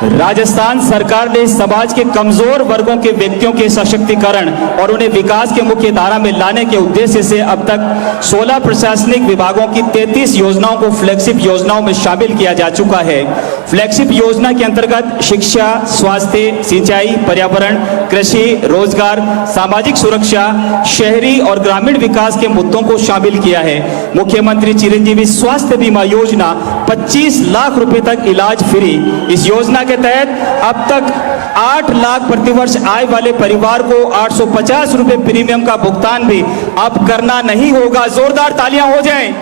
राजस्थान सरकार ने समाज के कमजोर वर्गों के व्यक्तियों के सशक्तिकरण और उन्हें विकास के मुख्य धारा में लाने के उद्देश्य से अब तक 16 प्रशासनिक विभागों की 33 योजनाओं को फ्लैगशिप योजनाओं में शामिल किया जा चुका है। फ्लैगशिप योजना के अंतर्गत शिक्षा, स्वास्थ्य, सिंचाई, पर्यावरण, कृषि, रोजगार, सामाजिक सुरक्षा, शहरी और ग्रामीण विकास के मुद्दों को शामिल किया है। मुख्यमंत्री चिरंजीवी स्वास्थ्य बीमा योजना 25 लाख रुपए तक इलाज फ्री। इस योजना के तहत अब तक 8 लाख प्रतिवर्ष आय वाले परिवार को 850 रुपए प्रीमियम का भुगतान भी अब करना नहीं होगा। जोरदार तालियां हो जाएं।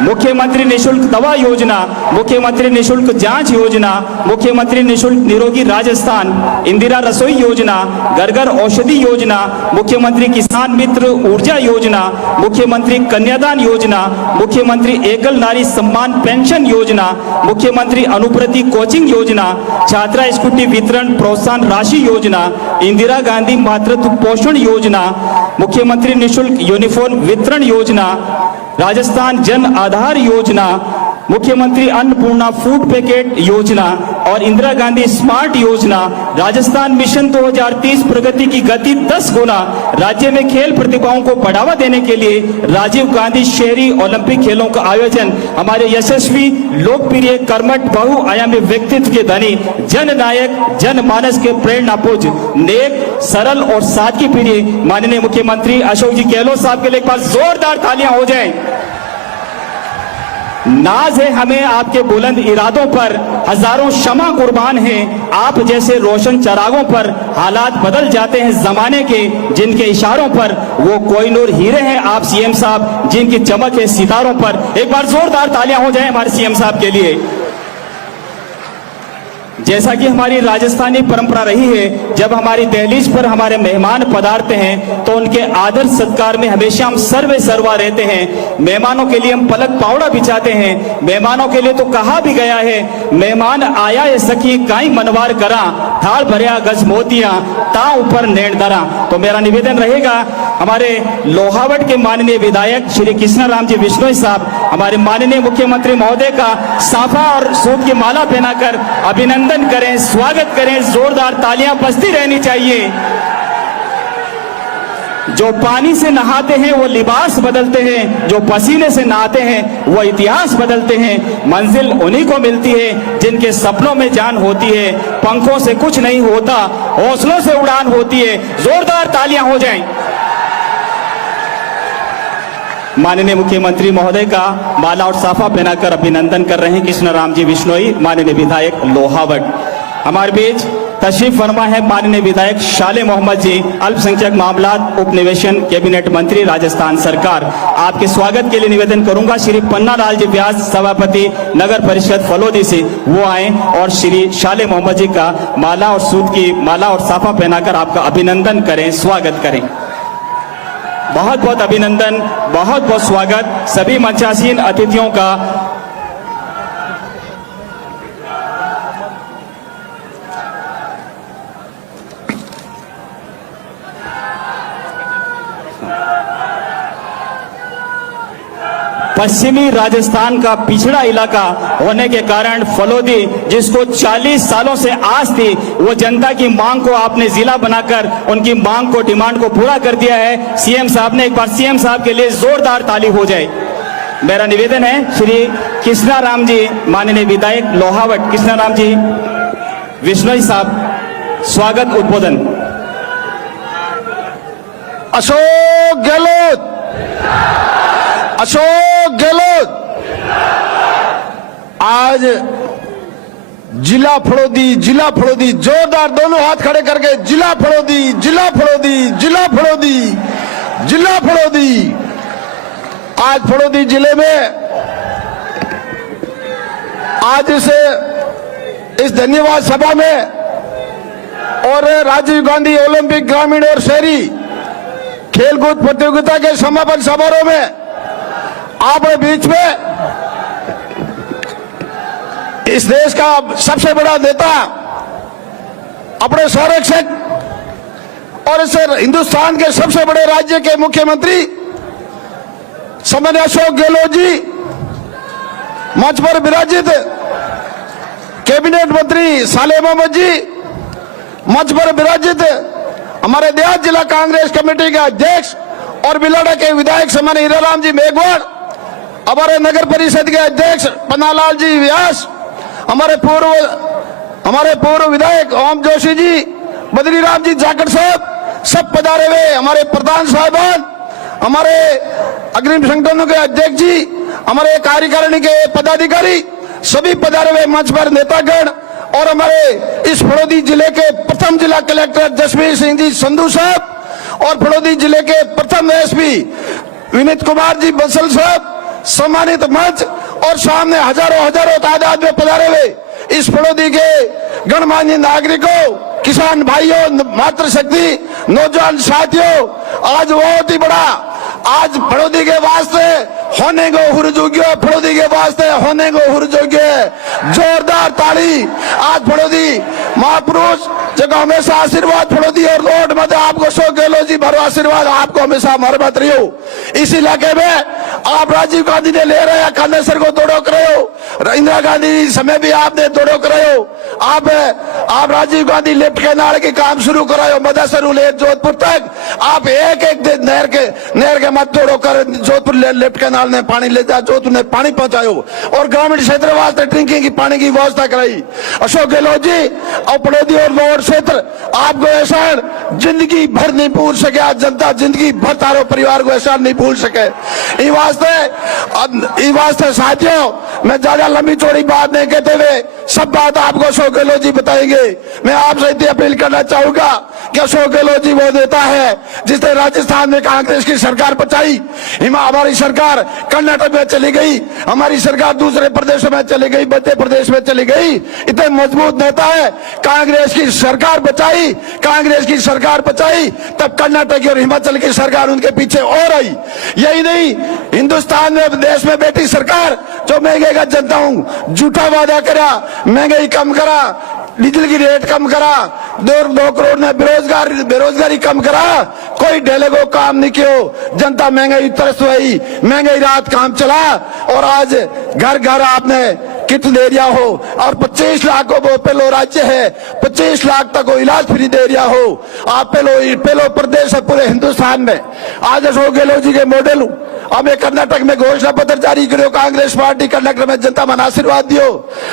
मुख्यमंत्री निशुल्क दवा योजना, मुख्यमंत्री निशुल्क जांच योजना, मुख्यमंत्री निशुल्क निरोगी राजस्थान, इंदिरा रसोई योजना, घर घर औषधि योजना, मुख्यमंत्री किसान मित्र ऊर्जा योजना, मुख्यमंत्री कन्यादान योजना, मुख्यमंत्री एकल नारी सम्मान पेंशन योजना, मुख्यमंत्री अनुप्रति कोचिंग योजना, छात्रा स्कूटी वितरण प्रोत्साहन राशि योजना, इंदिरा गांधी मातृत्व पोषण योजना, मुख्यमंत्री निशुल्क यूनिफॉर्म वितरण योजना, राजस्थान जन आधार योजना, मुख्यमंत्री अन्नपूर्णा फूड पैकेट योजना और इंदिरा गांधी स्मार्ट योजना। राजस्थान मिशन 2030 प्रगति की गति 10 गुना। राज्य में खेल प्रतिभाओं को बढ़ावा देने के लिए राजीव गांधी शहरी ओलंपिक खेलों का आयोजन। हमारे यशस्वी, लोकप्रिय, कर्मठ, बहुआयामी व्यक्तित्व के धनी, जननायक, जनमानस के प्रेरणा पुंज, नेक, सरल और सादगी प्रिय माननीय मुख्यमंत्री अशोक जी गहलोत साहब के लिए एक बार जोरदार तालियां हो जाएं। नाज है हमें आपके बुलंद इरादों पर, हजारों शमा कुर्बान हैं आप जैसे रोशन चरागों पर। हालात बदल जाते हैं जमाने के, जिनके इशारों पर वो कोहिनूर हीरे हैं आप सीएम साहब, जिनकी चमक है सितारों पर। एक बार जोरदार तालियां हो जाएं हमारे सीएम साहब के लिए। जैसा कि हमारी राजस्थानी परंपरा रही है, जब हमारी दहलीज पर हमारे मेहमान पधारते हैं तो उनके आदर सत्कार में हमेशा हम सर्वे सर्वा रहते हैं। मेहमानों के लिए हम पलक पावड़ा बिछाते हैं। मेहमानों के लिए तो कहा भी गया है, मेहमान आया है सखी काई मनवार करा, थाल भरिया गज मोतिया ता ऊपर नैन दरा। तो मेरा निवेदन रहेगा हमारे लोहावट के माननीय विधायक श्री कृष्णाराम जी बिश्नोई साहब, हमारे माननीय मुख्यमंत्री महोदय का साफा और सूट की माला पहनाकर अभिनंदन करें, स्वागत करें। जोरदार तालियां बजती रहनी चाहिए। जो पानी से नहाते हैं वो लिबास बदलते हैं, जो पसीने से नहाते हैं वो इतिहास बदलते हैं। मंजिल उन्हीं को मिलती है जिनके सपनों में जान होती है। पंखों से कुछ नहीं होता, हौसलों से उड़ान होती है। जोरदार तालियां हो जाएं। माननीय मुख्यमंत्री महोदय का माला और साफा पहनाकर अभिनंदन कर रहे हैं कृष्णराम जी बिश्नोई, माननीय विधायक लोहावट। हमारे बीच तशरीफ फरमा है माननीय विधायक शाले मोहम्मद जी, अल्पसंख्यक मामलात उप निवेशन कैबिनेट मंत्री राजस्थान सरकार। आपके स्वागत के लिए निवेदन करूंगा श्री पन्ना लाल जी व्यास, सभापति नगर परिषद फलोदी से, वो आए और श्री शाले मोहम्मद जी का माला और सूट की माला और साफा पहनाकर आपका अभिनंदन करें, स्वागत करें। बहुत बहुत अभिनंदन, बहुत बहुत स्वागत सभी मंचासीन अतिथियों का। पश्चिमी राजस्थान का पिछड़ा इलाका होने के कारण फलोदी, जिसको 40 सालों से आस थी, वो जनता की मांग को आपने जिला बनाकर उनकी मांग को, डिमांड को पूरा कर दिया है सीएम साहब ने। एक बार सीएम साहब के लिए जोरदार ताली हो जाए। मेरा निवेदन है श्री कृष्णाराम जी, माननीय विधायक लोहावट कृष्णाराम जी बिश्नोई साहब, स्वागत उद्बोधन। अशोक गहलोत, अशोक गहलोत। आज जिला फड़ौदी, जोरदार दोनों हाथ खड़े करके जिला फड़ौदी, जिला फड़ौदी, जिला फड़ौदी, जिला फड़ौदी। आज फड़ौदी जिले में आज इस धन्यवाद सभा में और राजीव गांधी ओलंपिक ग्रामीण और शहरी खेलकूद प्रतियोगिता के समापन समारोह में आपने बीच में इस देश का सबसे बड़ा नेता, अपने संरक्षक और इस हिंदुस्तान के सबसे बड़े राज्य के मुख्यमंत्री सम्माननीय अशोक गहलोत जी मंच पर विराजित कैबिनेट मंत्री सालेह मोहम्मद जी, मंच पर विराजित हमारे देहात जिला कांग्रेस कमेटी के अध्यक्ष और बिलाड़ा के विधायक सम्मानीय हीराराम जी मेघवाल, हमारे नगर परिषद के अध्यक्ष पन्नालाल जी व्यास, हमारे पूर्व विधायक ओम जोशी जी, बद्रीराम जी जाखड़ साहब, सब पधारे हुए हमारे प्रधान साहबान, हमारे अग्रिम संगठनों के अध्यक्ष जी, हमारे कार्यकारिणी के पदाधिकारी, सभी पधारे हुए मंच पर नेतागण और हमारे इस फड़ौदी जिले के प्रथम जिला कलेक्टर जसवीर सिंह जी संधू साहब और फड़ौदी जिले के प्रथम एसपी विनीत कुमार जी बंसल साहब, सम्मानित मंच और सामने हजारों तादाद में पधारे हुए इस फड़ौदी के गणमान्य नागरिकों, किसान भाइयों, मातृशक्ति, नौजवान साथियों, आज बहुत ही बड़ा आज फड़ौदी के वास्ते होने को हुरजोग्य, फड़ौदी के वास्ते होने को हुरजोग्य, जोरदार ताली। आज फड़ौदी महापुरुष जगह हमेशा आशीर्वाद फड़ौदी और लौट मत आपको शो गहलोत जी भरो आशीर्वाद आपको हमेशा मरमत रही हो। इस इलाके में आप राजीव गांधी ने ले रहे हैं, कांदेसर को दौड़ो कर रहे हो, इंदिरा गांधी समय भी आपने दौड़ो कर रहे हो, आप राजीव गांधी लिफ्ट कैनाल के काम शुरू कराए हो, मदरसा ले जोधपुर तक आप एक दिन नहर के मत दौड़ो कर जोधपुर लिफ्ट कैनाल ने पानी ले जा, जोधपुर ने पानी पहुंचायो और ग्रामीण क्षेत्र वास्ते ड्रिंकिंग की पानी की व्यवस्था कराई। अशोक गहलोत जी और फड़ौदी और लोअर क्षेत्र आपको एहसान जिंदगी भर नहीं भूल सके, आज जनता जिंदगी भर तारो परिवार को एहसान नहीं भूल सके। इस वास्ते साथियों मैं ज्यादा लंबी चौड़ी बात नहीं कहते हुए सब बात आपको अशोक गहलोत जी बताएंगे। मैं आपसे इतनी अपील करना चाहूंगा कि अशोक गहलोत जी वो नेता है जिसने राजस्थान में कांग्रेस की सरकार बचाई, हमारी सरकार कर्नाटक में चली गई, हमारी सरकार दूसरे प्रदेशों में चली गई, मध्य प्रदेश में चली गई। इतने मजबूत नेता है, कांग्रेस की सरकार बचाई, कांग्रेस की सरकार बचाई, तब कर्नाटक और हिमाचल की सरकार उनके पीछे और आई। यही नहीं, हिंदुस्तान में देश में बैठी सरकार जो महंगे का जनता हूं झूठा वादा करा, महंगाई कम करा, डीजल की रेट कम करा, 2 करोड़ ने बेरोजगारी कम करा, कोई ढेले को काम नहीं किया, जनता महंगाई तरस हुई, महंगाई रात काम चला और आज घर घर आपने किट दे दिया हो और 25 लाख को वो पहलो राज्य है, 25 लाख तक को इलाज फ्री दे दिया हो। आप पहलो प्रदेश है पूरे हिंदुस्तान में। आज अशोक गहलोत जी के मॉडल हूं। अब कर्नाटक में घोषणा पत्र जारी करो, कांग्रेस पार्टी कर्नाटक में जनता मन आशीर्वाद दियो।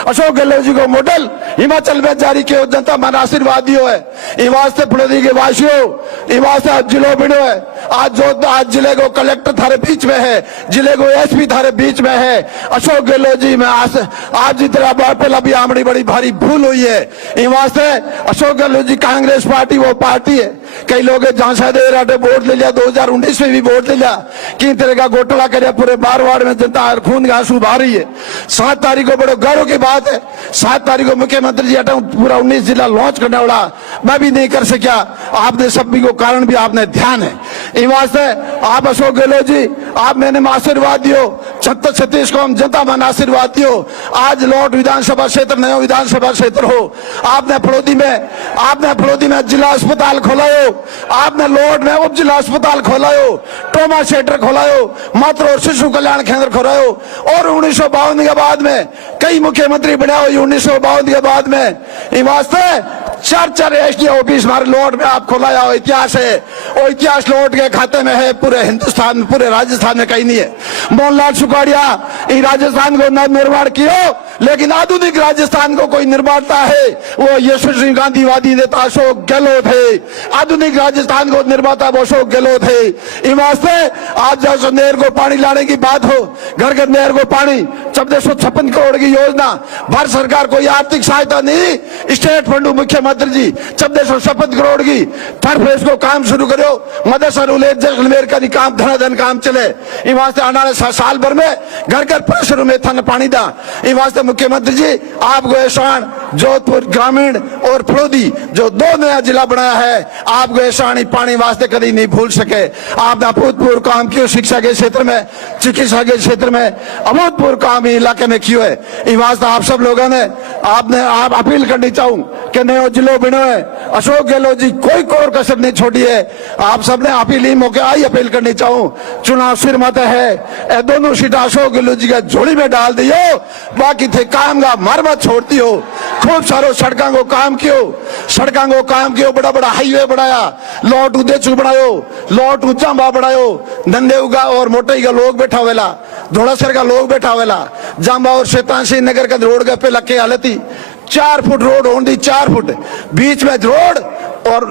अशोक गहलोत जी को मॉडल हिमाचल में जारी किया, जनता मन आशीर्वाद दियो है। ये वास्ते फड़ौदी के वासियों, ये वास्ते आज जिलो बिनो है, आज जिले को कलेक्टर थारे बीच में है, जिले को एसपी थारे बीच में है। अशोक गहलोत जी में आज जितना पहला भी आमड़ी बड़ी भारी भूल हुई है। ये वास्ते अशोक गहलोत जी कांग्रेस पार्टी वो पार्टी है, कई लोग झांसा दे रहे वोट ले लिया, 2019 में भी वोट ले लिया, कि तरह का घोटाला कर पूरे बारवाड़ में जनता खून का आंसू बहा रही है। 7 तारीख को बड़े गर्व की बात है, 7 तारीख को मुख्यमंत्री जी हटाऊ पूरा 19 जिला लॉन्च करने वाला, मैं भी नहीं कर सका, आपने सभी को कारण भी आपने ध्यान है। इस वास्ते आप अशोक गहलोत जी आप मैंने आशीर्वाद दियो, 36 को हम जनता मन आशीर्वाद दियो। आज लौट विधानसभा क्षेत्र नया विधानसभा क्षेत्र हो, आपने फड़ौदी में जिला अस्पताल खोलायो, आपने लौट में उप जिला अस्पताल खोलायो, ट्रॉमा सेंटर खोलायो, मातृ और शिशु कल्याण केंद्र खोलायो और 1952 के बाद में कई मुख्यमंत्री बने हो। 1952 के बाद में इस वास्ते 4 एसडी ऑफिस हमारे लौट में आप खोलाया हो। इतिहास है, वो इतिहास लौट के खाते में है, पूरे हिंदुस्तान में, पूरे राजस्थान में कहीं नहीं है। मोहनलाल सुखाड़िया इन राजस्थान को न निर्माण किया, लेकिन आधुनिक राजस्थान को कोई निर्माता है वो यशस्वी गांधीवादी नेता अशोक गहलोत है। आधुनिक राजस्थान को निर्माता वो अशोक गहलोत है। इस वास्ते आज जब नहर को पानी लाने की बात हो, घर घर नहर को पानी, 1456 करोड़ की योजना, भारत सरकार कोई आर्थिक सहायता नहीं, स्टेट फंड मुख्यमंत्री जी 1456 करोड़ की थर्ड फेज को काम शुरू करो, मदरसा रूलेज जैसलमेर का काम धनाधन काम चले। इस वास्ते आने वाले साल भर में घर घर प्रेशर में थाने पानी दा। इस वास्ते मुख्यमंत्री जी आपको एहसान जोधपुर ग्रामीण और फलोदी जो 2 नया जिला बनाया है, आपको ऐसा पानी वास्ते कभी नहीं भूल सके। आपने अभूतपूर्व काम किया शिक्षा के क्षेत्र में, चिकित्सा के क्षेत्र में, अभूतपूर्व काम इलाके में किए है। इस वास्ते आप सब लोगों ने आप अपील करनी चाहूं कि नयो जिलो बनो है, अशोक गहलोत जी कोई कोर कसर नहीं छोड़ी है। आप सबने अपील ही मौके आई अपील करनी चाहूं, चुनाव सिर मत है, ए दोनों सीट अशोक गहलोत जी के झोली में डाल दियो, बाकी थे काम का मरम्मत छोड़ती हो। खूब सारो सड़कों को काम कियो, बड़ा बड़ा हाईवे बनाया, लौट उदेचू बनायो, लौट ऊंचा बनायो, नंदेउगा और मोटई का लोग बैठा हुएला, धोड़ासर का लोग बैठा हुएला, जांबा और शैतानसी नगर का रोड का पे लगे हालत ही 4 फुट रोड होती, 4 फुट बीच में रोड, और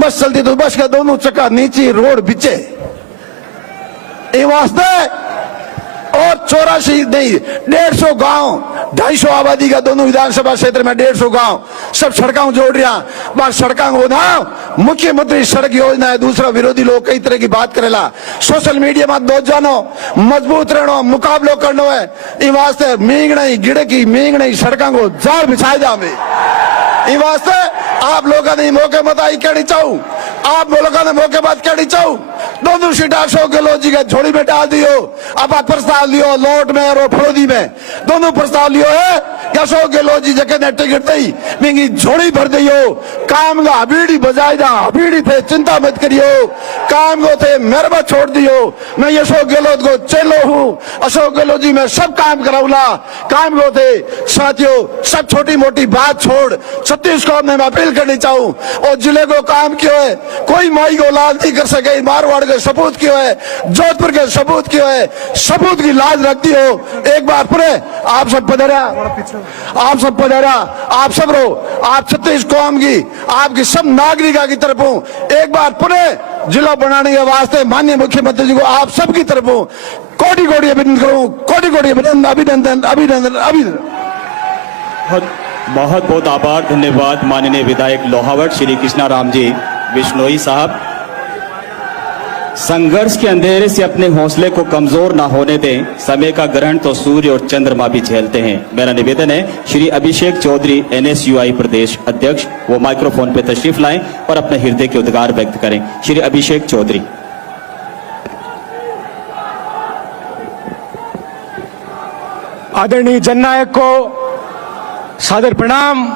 बस चलती तो बस का दोनों चक्का नीचे रोड बिचे वास्ते। और 84 नहीं 150 गांव, 250 आबादी का दोनों विधानसभा क्षेत्र में 150 गांव सब सड़कों जोड़ रहा। बस सड़कों को ना मुख्यमंत्री सड़क योजना है, दूसरा विरोधी लोग कई तरह की बात करेला, सोशल मीडिया में दो जानो मजबूत रहनो, मुकाबलो करनो है। इन वास्ते मींग नहीं सड़कों को जाल बिछाए जावे। इन वास्ते आप लोगों ने मौके मत आई कहनी चाहूं, आप लोगों ने मौके बात कहनी चाहूं, दोनों सीट अशोक गहलोत जी के झोली में डाल दियो। अब आप प्रस्ताव लियो लोट में और फलोदी में, दोनों प्रस्ताव लियो है कि अशोक गहलोत जी जगह ने टिकट दी महंगी झोली भर दियो। काम का हबीड़ी बजाई दा, हबीड़ी थे चिंता मत करियो, काम को थे मेहरबा छोड़ दियो। मैं अशोक गहलोत को चेलो हूँ, अशोक गहलोत जी में सब काम कराऊला, काम को थे साथियों। सब छोटी मोटी बात छोड़, छत्तीसगढ़ में मैं अपील करनी चाहूँ, और जिले को काम क्यों है, कोई माई को लाल नहीं कर सके, मारवाड़ के सबूत क्यों है, जोधपुर के सबूत क्यों है, सबूत की लाज रखती हो। एक बार पूरे आप सब पधारा, आप सब रो, आप छत्तीस कौम की आपकी सब नागरिका की तरफ हूँ। एक बार पूरे जिला बनाने के वास्ते माननीय मुख्यमंत्री जी को आप सबकी तरफ हूँ कोटि कोटि अभिनंदन करूँ, कोटि कोटि अभिनंदन। बहुत बहुत आभार, धन्यवाद माननीय विधायक लोहावट श्री कृष्णा राम जी बिश्नोई साहब। संघर्ष के अंधेरे से अपने हौसले को कमजोर ना होने दें, समय का ग्रहण तो सूर्य और चंद्रमा भी झेलते हैं। मेरा निवेदन है श्री अभिषेक चौधरी NSUI प्रदेश अध्यक्ष, वो माइक्रोफोन पे तशरीफ लाएं और अपने हृदय के उद्गार व्यक्त करें। श्री अभिषेक चौधरी। आदरणीय जननायक को सादर प्रणाम,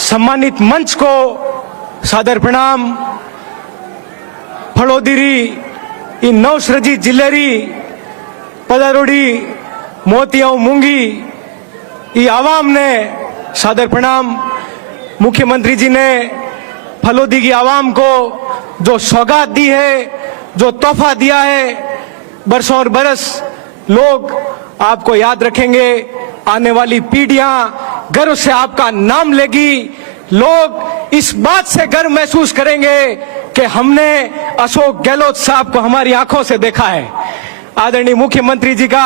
सम्मानित मंच को सादर प्रणाम। फलोदिरी इन नवसृजित जिलेरी पदारोड़ी मोतियां मूंगी ये आवाम ने सादर प्रणाम। मुख्यमंत्री जी ने फलोदी की आवाम को जो सौगात दी है, जो तोहफा दिया है, बरसों और बरस लोग आपको याद रखेंगे, आने वाली पीढ़ियां गर्व से आपका नाम लेगी। लोग इस बात से गर्व महसूस करेंगे कि हमने अशोक गहलोत साहब को हमारी आंखों से देखा है। आदरणीय मुख्यमंत्री जी का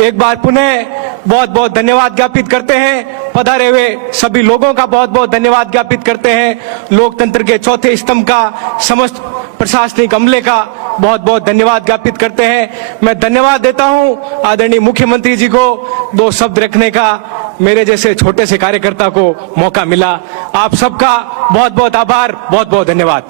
एक बार पुनः बहुत बहुत धन्यवाद ज्ञापित करते हैं। पधारे हुए सभी लोगों का बहुत बहुत धन्यवाद ज्ञापित करते हैं। लोकतंत्र के चौथे स्तंभ का समस्त प्रशासनिक अमले का बहुत बहुत धन्यवाद ज्ञापित करते हैं। मैं धन्यवाद देता हूं आदरणीय मुख्यमंत्री जी को, 2 शब्द रखने का मेरे जैसे छोटे से कार्यकर्ता को मौका मिला। आप सबका बहुत बहुत आभार, बहुत बहुत धन्यवाद।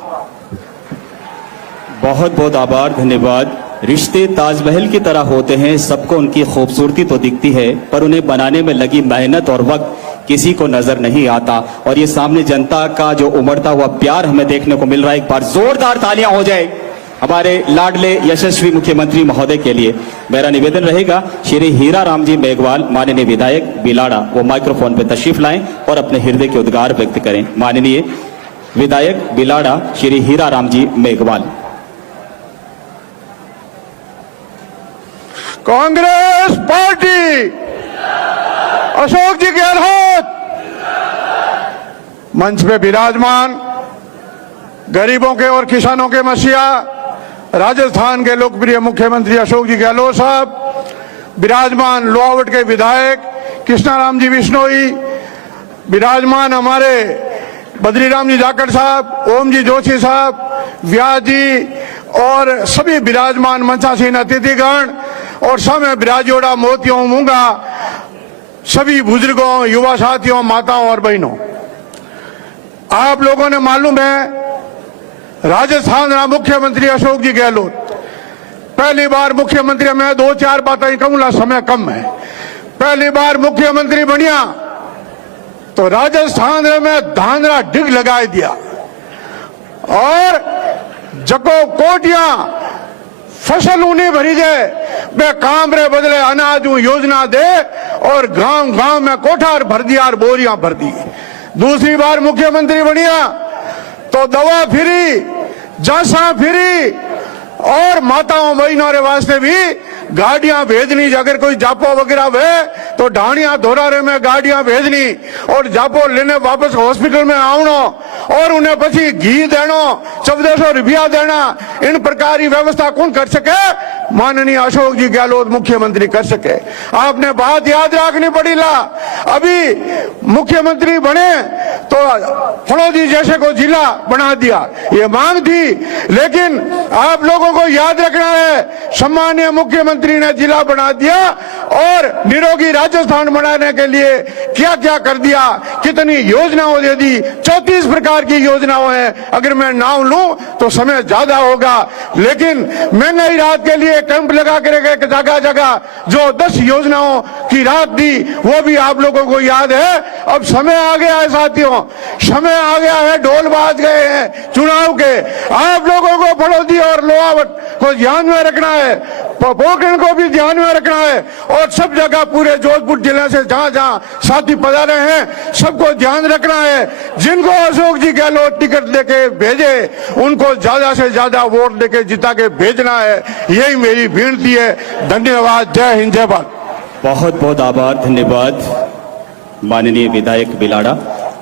बहुत बहुत आभार, धन्यवाद। रिश्ते ताजमहल की तरह होते हैं, सबको उनकी खूबसूरती तो दिखती है, पर उन्हें बनाने में लगी मेहनत और वक्त किसी को नजर नहीं आता। और ये सामने जनता का जो उमड़ता हुआ प्यार हमें देखने को मिल रहा है। एक बार जोरदार तालियां हो जाए हमारे लाडले यशस्वी मुख्यमंत्री महोदय के लिए। मेरा निवेदन रहेगा श्री हीरा राम जी मेघवाल माननीय विधायक बिलाड़ा, वो माइक्रोफोन पे तशरीफ लाएं और अपने हृदय के उद्गार व्यक्त करें। माननीय विधायक बिलाड़ा श्री हीरा राम जी मेघवाल। कांग्रेस पार्टी, अशोक जी गहलोत मंच पे विराजमान, गरीबों के और किसानों के मसीहा, राजस्थान के लोकप्रिय मुख्यमंत्री अशोक जी गहलोत साहब, विराजमान लोहावट के विधायक कृष्णाराम जी बिश्नोई, विराजमान हमारे बद्रीराम जी जाखड़ साहब, ओम जी जोशी साहब, व्यास जी और सभी विराजमान मंचासीन अतिथिगण, और समय विराजोड़ा मोतियों मूंगा सभी बुजुर्गों, युवा साथियों, माताओं और बहनों, आप लोगों ने मालूम है राजस्थान का मुख्यमंत्री अशोक जी गहलोत पहली बार मुख्यमंत्री, मैं 2-4 बातें कहूंगा, समय कम है। पहली बार मुख्यमंत्री बनिया तो राजस्थान में धांधरा डिग लगा दिया और जको कोटियां फसल उन्हें भरी जाए वे काम रे बदले अनाज योजना दे और गांव गांव में कोठार भर दिया और बोरियां भर दी। दूसरी बार मुख्यमंत्री बनिया तो दवा फ्री, जांचा फ्री और माताओं बहनों रे वास्ते भी गाड़ियां भेजनी। अगर कोई जापो वगैरह वे तो ढाणिया धोरारे में गाड़ियां भेजनी और जापो लेने वापस हॉस्पिटल में आवनो और उन्हें पछी घी देनो, 1400 रुपया देना। इन प्रकार की व्यवस्था कौन कर सके? माननीय अशोक जी गहलोत मुख्यमंत्री कर सके। आपने बात याद रखनी पड़ी ला, अभी मुख्यमंत्री बने तो फड़ौदी जैसे को जिला बना दिया, ये मांग थी, लेकिन आप लोगों को याद रखना है सम्मानीय मुख्यमंत्री ने जिला बना दिया और निरोगी राजस्थान बनाने के लिए क्या क्या कर दिया, कितनी योजनाओं दे दी। 34 प्रकार की योजनाओं हैं, अगर मैं नाम लूं तो समय ज्यादा होगा, लेकिन महंगाई राहत के लिए कैंप लगा कर जगह जगह जो 10 योजनाओं की राहत दी वो भी आप लोगों को याद है। अब समय आ गया है साथियों, समय आ गया है, ढोल बाज गए हैं चुनाव के। आप लोगों को फड़ौदी और लोहावट को ध्यान में रखना है, पोखरण को भी ध्यान में रखना है और सब जगह पूरे जोधपुर जिले से जहां जहां साथी पधारे हैं सबको ध्यान रखना है। जिनको अशोक जी गहलोत टिकट देके भेजे उनको ज्यादा से ज्यादा वोट देके जिता के भेजना है, यही मेरी विनती है। धन्यवाद। जय हिंद, जय भारत। बहुत बहुत आभार, धन्यवाद माननीय विधायक बिलाड़ा।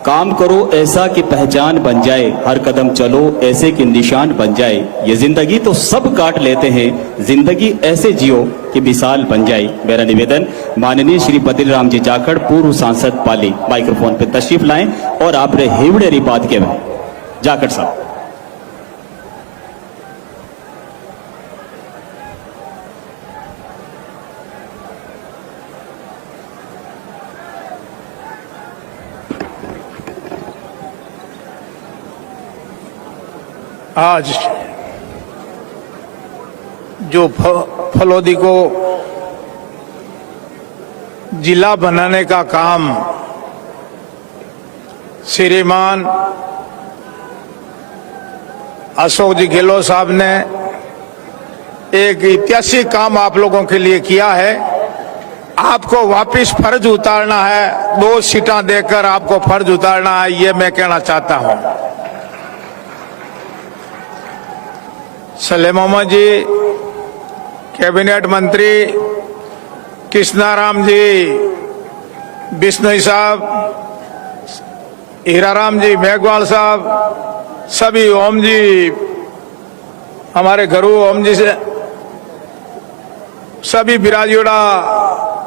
काम करो ऐसा कि पहचान बन जाए, हर कदम चलो ऐसे कि निशान बन जाए। ये जिंदगी तो सब काट लेते हैं, जिंदगी ऐसे जियो कि मिसाल बन जाए। मेरा निवेदन माननीय श्री बद्री राम जी जाखड़ पूर्व सांसद पाली माइक्रोफोन पे तशरीफ लाएं और आप रे हेवड़े री बात के जाखड़ साहब। आज जो फलौदी को जिला बनाने का काम श्रीमान अशोक जी गहलोत साहब ने एक ऐतिहासिक काम आप लोगों के लिए किया है। आपको वापस फर्ज उतारना है, 2 सीटें देकर आपको फर्ज उतारना है, ये मैं कहना चाहता हूं। सलेम मोहम्मद जी, कैबिनेट मंत्री कृष्णाराम जी, बिश्नोई साहब, हीराराम जी, मेघवाल साहब, सभी, ओम जी, हमारे घरू ओम जी से सभी बिराजियोड़ा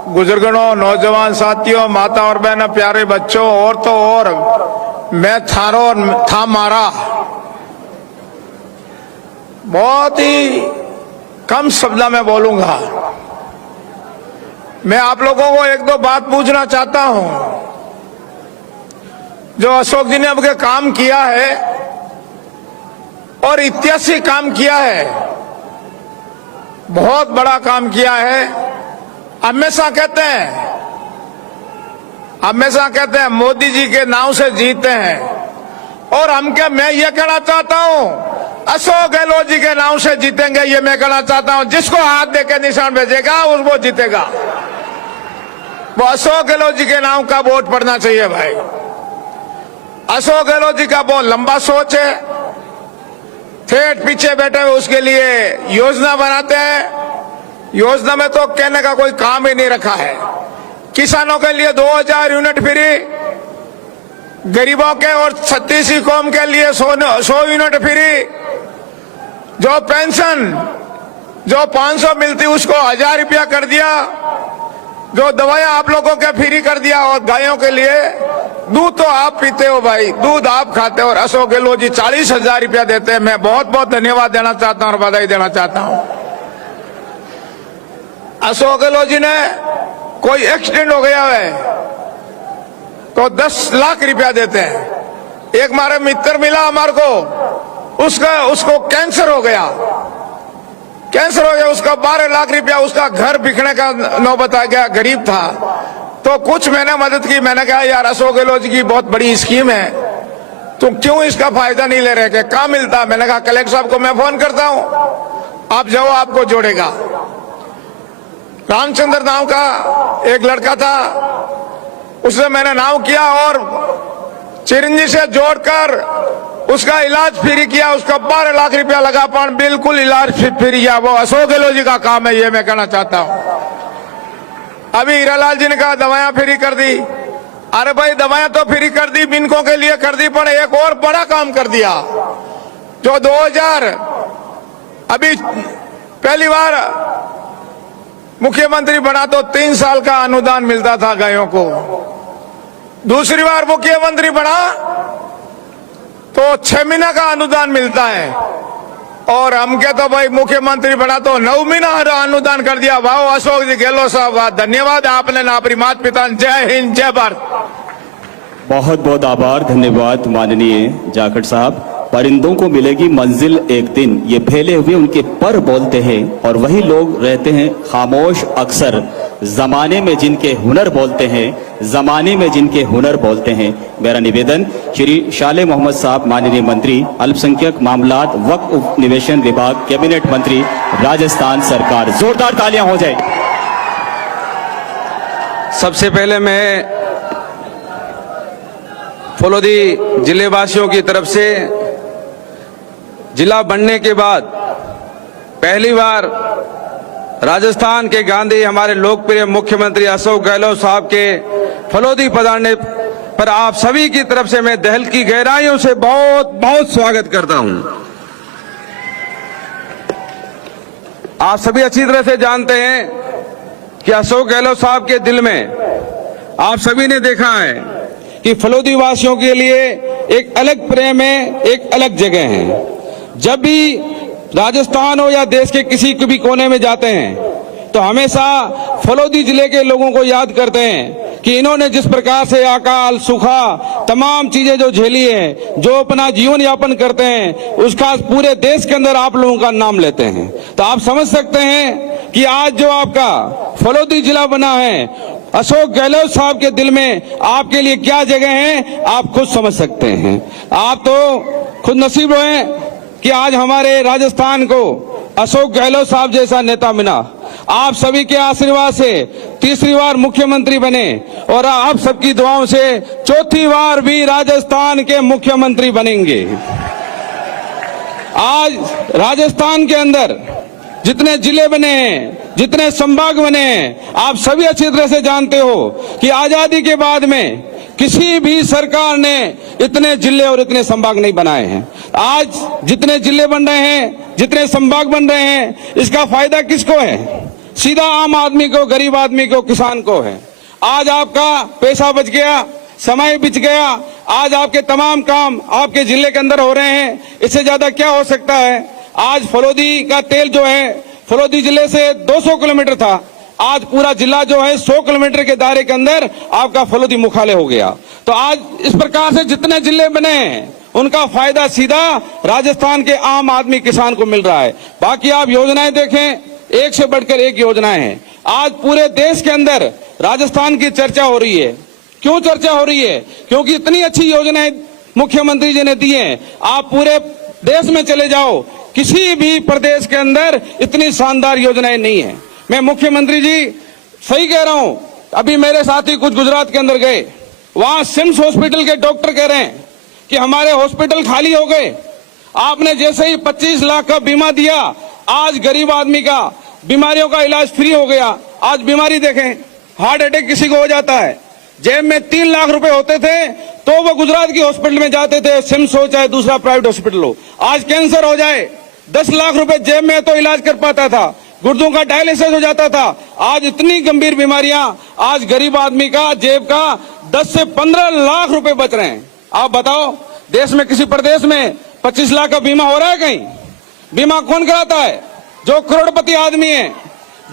गुजरगणों, नौजवान साथियों, माता और बहनों, प्यारे बच्चों, और तो और मैं थारो था मारा बहुत ही कम शब्दों में बोलूंगा। मैं आप लोगों को 1-2 बात पूछना चाहता हूं। जो अशोक जी ने अब के काम किया है और ऐतिहासिक काम किया है, बहुत बड़ा काम किया है। हमेशा कहते हैं मोदी जी के नाम से जीते हैं, और मैं ये कहना चाहता हूं अशोक गहलोत जी के नाम से जीतेंगे, ये मैं कहना चाहता हूं। जिसको हाथ देके निशान भेजेगा वो जीतेगा। वो अशोक गहलोत जी के नाम का वोट पड़ना चाहिए भाई। अशोक गहलोत जी का बहुत लंबा सोच है, ठेठ पीछे बैठे हुए उसके लिए योजना बनाते हैं। योजना में तो कहने का कोई काम ही नहीं रखा है। किसानों के लिए 2000 यूनिट फ्री, गरीबों के और 36 कौम के लिए 100 यूनिट फ्री, जो पेंशन जो 500 मिलती उसको 1000 रुपया कर दिया, जो दवाइयां आप लोगों के फ्री कर दिया, और गायों के लिए दूध तो आप पीते हो भाई, दूध आप खाते हो, और अशोक गहलोत जी 40,000 रुपया देते हैं। मैं बहुत बहुत धन्यवाद देना चाहता हूं और बधाई देना चाहता हूं। अशोक गहलोत जी ने कोई एक्सीडेंट हो गया है तो 10 लाख रुपया देते हैं। एक हमारे मित्र मिला हमारे को, उसको कैंसर हो गया, उसका 12 लाख रुपया, उसका घर बिकने का नौबत आ गया, गरीब था। तो कुछ मैंने मदद की। मैंने कहा यार अशोक गहलोत जी की बहुत बड़ी स्कीम है, तुम क्यों इसका फायदा नहीं ले रहे? कहाँ मिलता? मैंने कहा कलेक्टर साहब को मैं फोन करता हूं, आप जाओ, आपको जोड़ेगा। रामचंद्र नाम का एक लड़का था, उससे मैंने नाम किया और चिरंजी से जोड़कर उसका इलाज फ्री किया। उसका 12 लाख रुपया लगा, पर बिल्कुल इलाज फ्री किया। वो अशोक गहलोत जी का काम है, ये मैं कहना चाहता हूं। अभी हीरालाल जी ने कहा दवाएं फ्री कर दी। अरे भाई दवाएं तो फ्री कर दी, मिनकों के लिए कर दी, पर एक और बड़ा काम कर दिया। जो 2000 अभी पहली बार मुख्यमंत्री बना तो 3 साल का अनुदान मिलता था गायों को। दूसरी बार मुख्यमंत्री बना तो 6 महीना का अनुदान मिलता है। और हमके तो भाई मुख्यमंत्री बना तो 9 महीना अनुदान कर दिया। वाह अशोक जी गहलोत साहब, वाह, धन्यवाद आपने ना अपनी माता पिता। जय हिंद, जय भारत। बहुत बहुत आभार, धन्यवाद माननीय जाखड़ साहब। परिंदों को मिलेगी मंजिल एक दिन, ये फैले हुए उनके पर बोलते हैं और वही लोग रहते हैं खामोश अक्सर। जमाने में जिनके हुनर बोलते हैं, जमाने में जिनके हुनर बोलते हैं। मेरा निवेदन श्री शाले मोहम्मद साहब, माननीय मंत्री अल्पसंख्यक मामलात वक्फ उपनिवेशन विभाग, कैबिनेट मंत्री राजस्थान सरकार। जोरदार तालियां हो जाए। सबसे पहले मैं फलोदी जिले वासियों की तरफ से जिला बनने के बाद पहली बार राजस्थान के गांधी हमारे लोकप्रिय मुख्यमंत्री अशोक गहलोत साहब के फलोदी पधारने पर आप सभी की तरफ से मैं दिल की गहराइयों से बहुत बहुत स्वागत करता हूं। आप सभी अच्छी तरह से जानते हैं कि अशोक गहलोत साहब के दिल में, आप सभी ने देखा है कि फलोदी वासियों के लिए एक अलग प्रेम है, एक अलग जगह है। जब भी राजस्थान हो या देश के किसी भी कोने में जाते हैं तो हमेशा फलोदी जिले के लोगों को याद करते हैं कि इन्होंने जिस प्रकार से अकाल, सूखा, तमाम चीजें जो झेली हैं, जो अपना जीवन यापन करते हैं, उसका पूरे देश के अंदर आप लोगों का नाम लेते हैं। तो आप समझ सकते हैं कि आज जो आपका फलोदी जिला बना है, अशोक गहलोत साहब के दिल में आपके लिए क्या जगह है, आप खुद समझ सकते हैं। आप तो खुद नसीब हैं कि आज हमारे राजस्थान को अशोक गहलोत साहब जैसा नेता मिला। आप सभी के आशीर्वाद से तीसरी बार मुख्यमंत्री बने और आप सबकी दुआओं से चौथी बार भी राजस्थान के मुख्यमंत्री बनेंगे। आज राजस्थान के अंदर जितने जिले बने हैं, जितने संभाग बने हैं, आप सभी अच्छी तरह से जानते हो कि आजादी के बाद में किसी भी सरकार ने इतने जिले और इतने संभाग नहीं बनाए हैं। आज जितने जिले बन रहे हैं, जितने संभाग बन रहे हैं, इसका फायदा किसको है? सीधा आम आदमी को, गरीब आदमी को, किसान को है। आज आपका पैसा बच गया, समय बच गया, आज आपके तमाम काम आपके जिले के अंदर हो रहे हैं। इससे ज्यादा क्या हो सकता है? आज फलोदी का तेल जो है, फलोदी जिले से 200 किलोमीटर था, आज पूरा जिला जो है 100 किलोमीटर के दायरे के अंदर आपका फलोदी मुख्यालय हो गया। तो आज इस प्रकार से जितने जिले बने हैं, उनका फायदा सीधा राजस्थान के आम आदमी किसान को मिल रहा है। बाकी आप योजनाएं देखें, एक से बढ़कर एक योजनाएं हैं। आज पूरे देश के अंदर राजस्थान की चर्चा हो रही है। क्यों चर्चा हो रही है? क्योंकि इतनी अच्छी योजनाएं मुख्यमंत्री जी ने दी हैं। आप पूरे देश में चले जाओ, किसी भी प्रदेश के अंदर इतनी शानदार योजनाएं नहीं है। मैं मुख्यमंत्री जी सही कह रहा हूं, अभी मेरे साथी कुछ गुजरात के अंदर गए, वहां सिम्स हॉस्पिटल के डॉक्टर कह रहे हैं कि हमारे हॉस्पिटल खाली हो गए। आपने जैसे ही 25 लाख का बीमा दिया, आज गरीब आदमी का बीमारियों का इलाज फ्री हो गया। आज बीमारी देखें, हार्ट अटैक किसी को हो जाता है, जेब में 3 लाख रुपए होते थे तो वो गुजरात की हॉस्पिटल में जाते थे, सिम्स हो चाहे दूसरा प्राइवेट हॉस्पिटल हो। आज कैंसर हो जाए, 10 लाख रुपए जेब में तो इलाज कर पाता था, गुर्दों का डायलिसिस हो जाता था। आज इतनी गंभीर बीमारियां, आज गरीब आदमी का जेब का 10 से 15 लाख रुपए बच रहे हैं। आप बताओ, देश में किसी प्रदेश में 25 लाख का बीमा हो रहा है कहीं? बीमा कौन कराता है? जो करोड़पति आदमी है,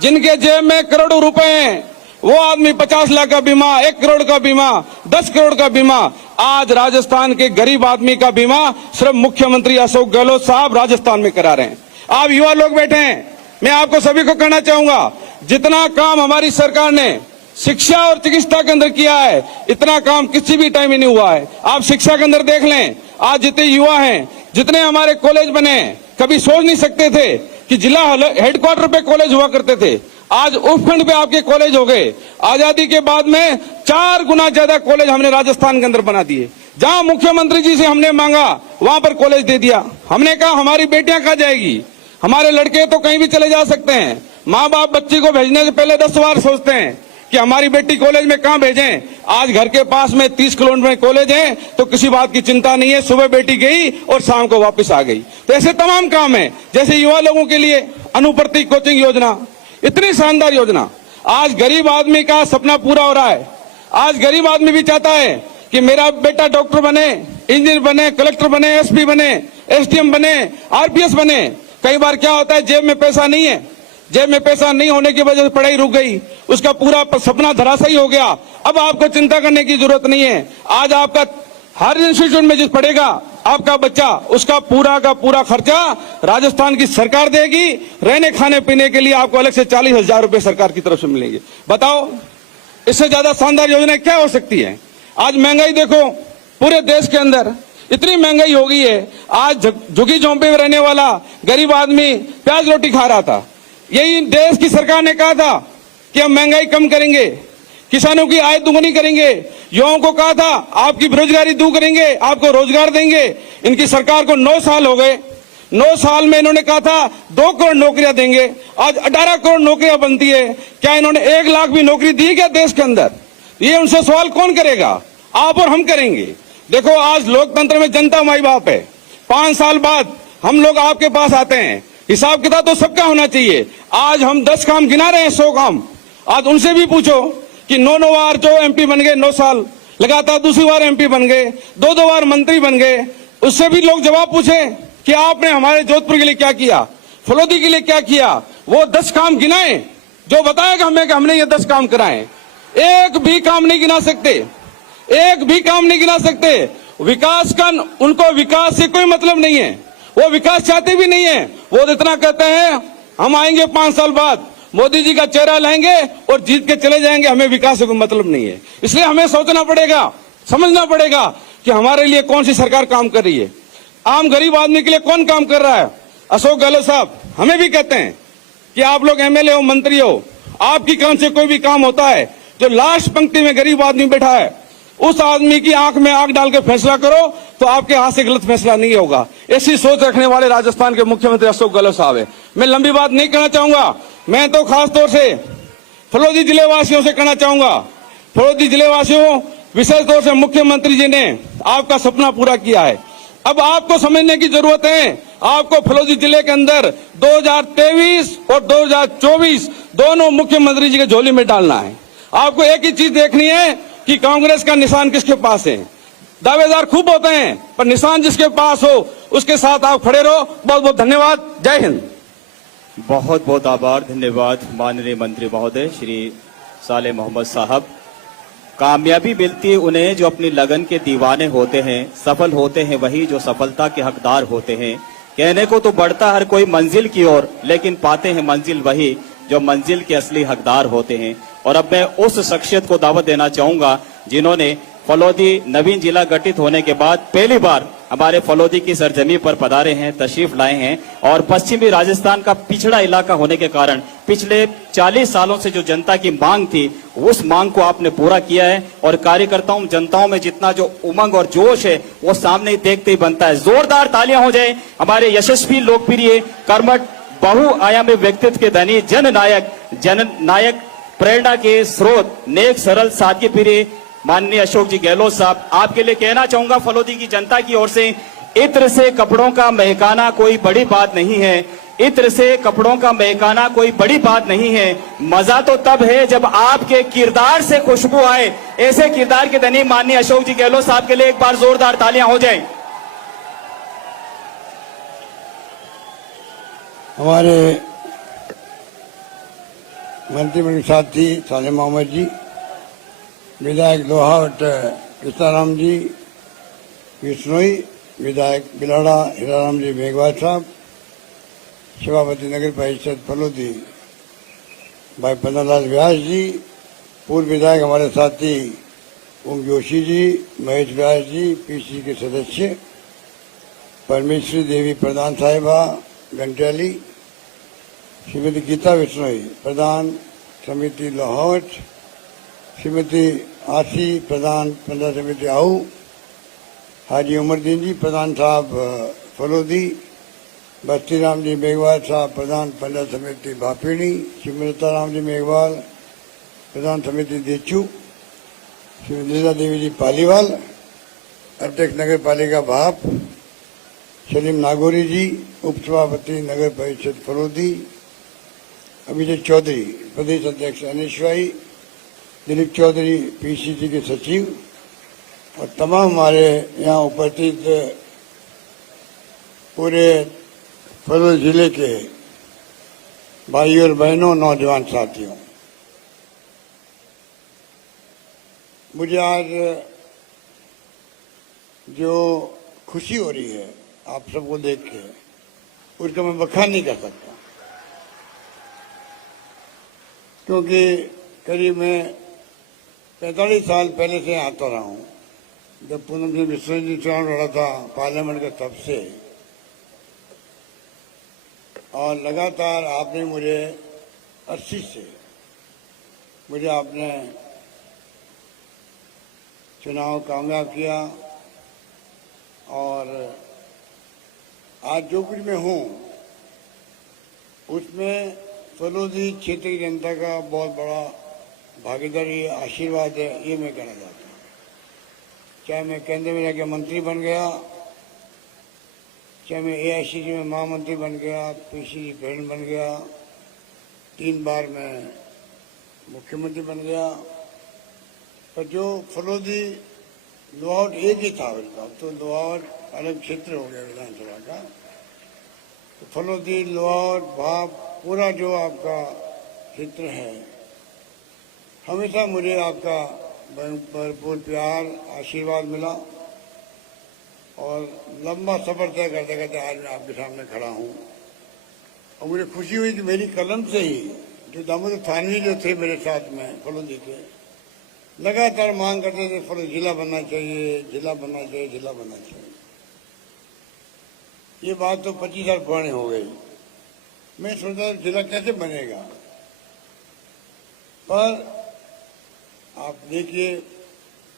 जिनके जेब में करोड़ों रुपए हैं, वो आदमी 50 लाख का बीमा, 1 करोड़ का बीमा, 10 करोड़ का बीमा, आज राजस्थान के गरीब आदमी का बीमा सिर्फ मुख्यमंत्री अशोक गहलोत साहब राजस्थान में करा रहे हैं। आप युवा लोग बैठे हैं, मैं आपको सभी को कहना चाहूंगा, जितना काम हमारी सरकार ने शिक्षा और चिकित्सा के अंदर किया है, इतना काम किसी भी टाइम में नहीं हुआ है। आप शिक्षा के अंदर देख लें, आज जितने युवा हैं, जितने हमारे कॉलेज बने, कभी सोच नहीं सकते थे कि जिला हेडक्वार्टर पे कॉलेज हुआ करते थे, आज उपखंड पे आपके कॉलेज हो गए। आजादी के बाद में 4 गुना ज्यादा कॉलेज हमने राजस्थान के अंदर बना दिए। जहां मुख्यमंत्री जी से हमने मांगा वहां पर कॉलेज दे दिया। हमने कहा हमारी बेटियां कहाँ जाएगी, हमारे लड़के तो कहीं भी चले जा सकते हैं। माँ बाप बच्ची को भेजने से पहले 10 बार सोचते हैं कि हमारी बेटी कॉलेज में कहां भेजें। आज घर के पास में 30 किलोमीटर में कॉलेज है तो किसी बात की चिंता नहीं है, सुबह बेटी गई और शाम को वापस आ गई। तो ऐसे तमाम काम है, जैसे युवा लोगों के लिए अनुप्रति कोचिंग योजना, इतनी शानदार योजना। आज गरीब आदमी का सपना पूरा हो रहा है। आज गरीब आदमी भी चाहता है कि मेरा बेटा डॉक्टर बने, इंजीनियर बने, कलेक्टर बने, एसपी बने, एसडीएम बने, आरपीएस बने। कई बार क्या होता है, जेब में पैसा नहीं है, जेब में पैसा नहीं होने की वजह से पढ़ाई रुक गई, उसका पूरा सपना धराशायी हो गया। अब आपको चिंता करने की जरूरत नहीं है। आज आपका हर इंस्टीट्यूट में जिस पढ़ेगा आपका बच्चा, उसका पूरा का पूरा खर्चा राजस्थान की सरकार देगी। रहने खाने पीने के लिए आपको अलग से 40,000 रुपए सरकार की तरफ से मिलेंगे। बताओ इससे ज्यादा शानदार योजना क्या हो सकती है। आज महंगाई देखो, पूरे देश के अंदर इतनी महंगाई हो गई है। आज झुग्गी झोंपड़ी में रहने वाला गरीब आदमी प्याज रोटी खा रहा था। यही देश की सरकार ने कहा था कि हम महंगाई कम करेंगे, किसानों की आय दुगुनी करेंगे, युवाओं को कहा था आपकी बेरोजगारी दूर करेंगे, आपको रोजगार देंगे। इनकी सरकार को 9 साल हो गए। 9 साल में इन्होंने कहा था 2 करोड़ नौकरियां देंगे, आज 18 करोड़ नौकरियां बनती है। क्या इन्होंने 1 लाख भी नौकरी दी क्या देश के अंदर? ये उनसे सवाल कौन करेगा? आप और हम करेंगे। देखो आज लोकतंत्र में जनता माई बाप है। 5 साल बाद हम लोग आपके पास आते हैं, हिसाब किताब तो सबका होना चाहिए। आज हम 10 काम गिना रहे हैं, 100 काम। आज उनसे भी पूछो कि 9 बार जो एमपी बन गए, 9 साल लगातार दूसरी बार एमपी बन गए, 2 बार मंत्री बन गए, उससे भी लोग जवाब पूछे कि आपने हमारे जोधपुर के लिए क्या किया, फलोदी के लिए क्या किया। वो 10 काम गिनाए जो बताएगा हमें कि हमने ये 10 काम कराए। एक भी काम नहीं गिना सकते, एक भी काम नहीं गिना सकते। विकास का उनको विकास से कोई मतलब नहीं है, वो विकास चाहते भी नहीं है। वो इतना कहते हैं हम आएंगे 5 साल बाद, मोदी जी का चेहरा लाएंगे और जीत के चले जाएंगे, हमें विकास से कोई मतलब नहीं है। इसलिए हमें सोचना पड़ेगा, समझना पड़ेगा कि हमारे लिए कौन सी सरकार काम कर रही है, आम गरीब आदमी के लिए कौन काम कर रहा है। अशोक गहलोत साहब हमें भी कहते हैं कि आप लोग एमएलए हो, मंत्री हो, आपकी काम से कोई भी काम होता है, जो लास्ट पंक्ति में गरीब आदमी बैठा है उस आदमी की आंख में आंख डाल के फैसला करो, तो आपके हाथ से गलत फैसला नहीं होगा। ऐसी सोच रखने वाले राजस्थान के मुख्यमंत्री अशोक गहलोत साहब है। मैं लंबी बात नहीं कहना चाहूंगा, मैं तो खास तौर से फलोदी जिले वासियों से कहना चाहूंगा, फलोदी जिले वासियों, विशेष तौर से मुख्यमंत्री जी ने आपका सपना पूरा किया है। अब आपको समझने की जरूरत है, आपको फलोदी जिले के अंदर 2023 और 2024 दोनों मुख्यमंत्री जी के झोली में डालना है। आपको एक ही चीज देखनी है कि कांग्रेस का निशान किसके पास है। दावेदार खूब होते हैं पर निशान जिसके पास हो उसके साथ आप खड़े रहो। बहुत बहुत धन्यवाद। जय हिंद। बहुत बहुत आभार, धन्यवाद माननीय मंत्री महोदय श्री साले मोहम्मद साहब। कामयाबी मिलती है उन्हें जो अपनी लगन के दीवाने होते हैं, सफल होते हैं वही जो सफलता के हकदार होते हैं। कहने को तो बढ़ता हर कोई मंजिल की ओर, लेकिन पाते हैं मंजिल वही जो मंजिल के असली हकदार होते हैं। और अब मैं उस शख्सियत को दावत देना चाहूंगा जिन्होंने फलोदी नवीन जिला गठित होने के बाद पहली बार हमारे फलोदी की सरजमी पर पधारे हैं, तशरीफ लाए हैं। और पश्चिमी राजस्थान का पिछड़ा इलाका होने के कारण पिछले 40 सालों से जो जनता की मांग थी उस मांग को आपने पूरा किया है। और कार्यकर्ताओं जनताओं में जितना जो उमंग और जोश है वो सामने ही देखते ही बनता है। जोरदार तालियां हो जाए हमारे यशस्वी, लोकप्रिय, कर्मठ, बहुआयामी व्यक्तित्व के धनी, जननायक, प्रेरणा के स्रोत, नेक, सरल, सादगी प्रिय माननीय अशोक जी गहलोत साहब। आपके लिए कहना चाहूंगा फलोदी की जनता की ओर से, इत्र से कपड़ों का महकाना कोई बड़ी बात नहीं है। इत्र से कपड़ों का महकाना कोई बड़ी बात नहीं है। मजा तो तब है जब आपके किरदार से खुशबू आए। ऐसे किरदार के धनी माननीय अशोक जी गहलोत साहब के लिए एक बार जोरदार तालियां हो जाए। हमारे मंत्रिमंडल साथी सालिम मोहम्मद जी, विधायक लोहावट कृष्णाराम जी विश्नोई, विधायक बिलाड़ा हीराराम जी मेघवाल साहब, सभापति नगर परिषद फलोदी भाई पन्नालाल व्यास जी, पूर्व विधायक हमारे साथी ओम जोशी जी, महेश व्यास जी, पीसी के सदस्य, परमेश्वरी देवी प्रधान साहिबा घंटेली, श्रीमती गीता विश्नोई प्रधान समिति लाहौट, श्रीमती आसी प्रधान पंद्रह समिति आहू, हाजी उमरदीन जी प्रधान साहब फलोदी, बस्ती राम जी मेघवाल साहब प्रधान पंद्रह समिति भापीणी, श्रीमती राम जी मेघवाल प्रधान समिति देचू, श्रीमती लीला देवी जी पालीवाल अध्यक्ष नगर पालिका भाप, सलीम नागौरी जी उपसभापति नगर परिषद फलोदी, अभिजीत चौधरी प्रदेश अध्यक्ष अनिश्वाई, दिलीप चौधरी पीसीसी के सचिव और तमाम हमारे यहाँ उपस्थित पूरे फलोद जिले के भाई और बहनों, नौजवान साथियों, मुझे आज जो खुशी हो रही है आप सबको देख के, उसका मैं बखान नहीं कर सकता, क्योंकि करीब मैं 45 साल पहले से आता रहा हूं। जब पूनम सिंह बिश्नोई जी चुनाव लड़ा था पार्लियामेंट का, तब से, और लगातार आपने मुझे 80 से मुझे आपने चुनाव कामयाब किया, और आज जो कुछ मैं हूं उसमें फलोदी क्षेत्र की जनता का बहुत बड़ा भागीदारी आशीर्वाद है, ये मैं कहना चाहता हूँ। चाहे मैं केंद्र में जाके मंत्री बन गया, चाहे मैं एआईसीसी में महामंत्री बन गया, पीसीसी प्रेसिडेंट बन गया, 3 बार मैं मुख्यमंत्री बन गया, पर जो फलोदी लोहावट एक ही था, अब तो लोहावट अलग क्षेत्र हो गया विधानसभा का, तो फलोदी लोहावट भाप पूरा जो आपका क्षेत्र है, हमेशा मुझे आपका भरपूर प्यार आशीर्वाद मिला, और लंबा सफर तय करते करते आज मैं आपके सामने खड़ा हूं। और मुझे खुशी हुई कि मेरी कलम से ही जो दामोदर थानवी जो थे मेरे साथ में फलोदी के, लगातार मांग करते थे फलोदी जिला बनना चाहिए, जिला बनना चाहिए, जिला बनना चाहिए। ये बात तो 25 साल पुरानी हो गई। मैं सोचता जिला कैसे बनेगा, पर आप देखिए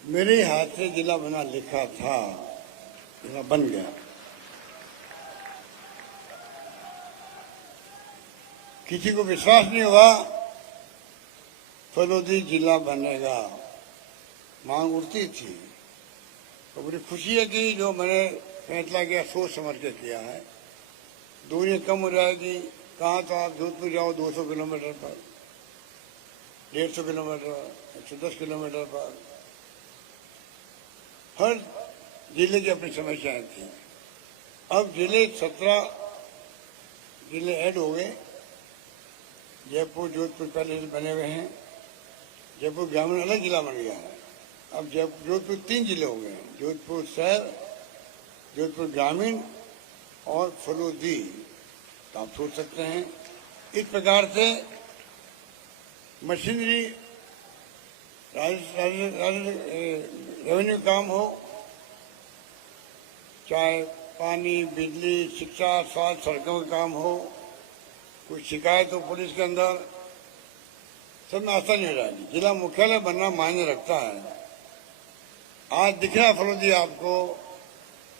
मेरे हाथ से जिला बना लिखा था, जिला बन गया। किसी को विश्वास नहीं हुआ फलोदी जिला बनेगा, मांग उठती थी, तो मुझे खुशी है कि जो मैंने फैसला किया सोच समझ के किया है। दूरी कम हो जाएगी, कहाँ तो आप जोधपुर जाओ 200 किलोमीटर पर, 150 किलोमीटर, 110 किलोमीटर पर, हर जिले की अपनी समस्याएं थी। अब जिले 17 जिले ऐड हो गए, जयपुर जोधपुर पहले से बने हुए हैं, जयपुर ग्रामीण अलग जिला बन गया है। अब जोधपुर 3 जिले हो गए हैं, जोधपुर शहर, जोधपुर ग्रामीण और फलोदी। तो आप सोच सकते हैं इस प्रकार से मशीनरी रेवेन्यू काम हो, चाहे पानी, बिजली, शिक्षा, स्वास्थ्य, सड़कों का काम हो, कोई शिकायत हो पुलिस के अंदर, सब में आसानी हो जाएगी। जिला मुख्यालय बनना मायने रखता है। आज दिख रहा है फलोदी आपको,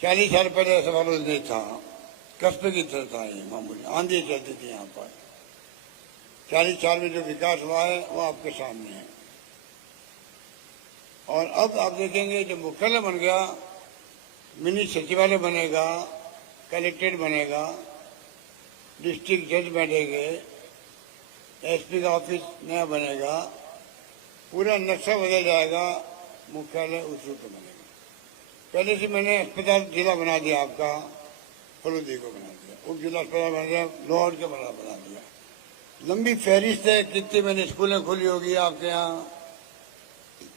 40 साल पहले ऐसा फलोदी नहीं था, कस्बे की तरह था, ये मामूली आंधी चलती थी यहाँ पर। 40 साल में जो विकास हुआ है वो आपके सामने है। और अब आप देखेंगे जब मुख्यालय बन गया, मिनी सचिवालय बनेगा, कलेक्ट्रेट बनेगा, डिस्ट्रिक्ट जज बैठेंगे, एसपी का ऑफिस नया बनेगा, पूरा नक्शा बदल जाएगा, मुख्यालय उस रूप में बनेगा। पहले से मैंने अस्पताल जिला बना दिया, आपका फलोदी को बना दिया, उप जिला अस्पताल बना दिया, लोहावट का बना दिया। लंबी फहरिस्त है कितनी मैंने स्कूलें खोली होगी आपके यहाँ,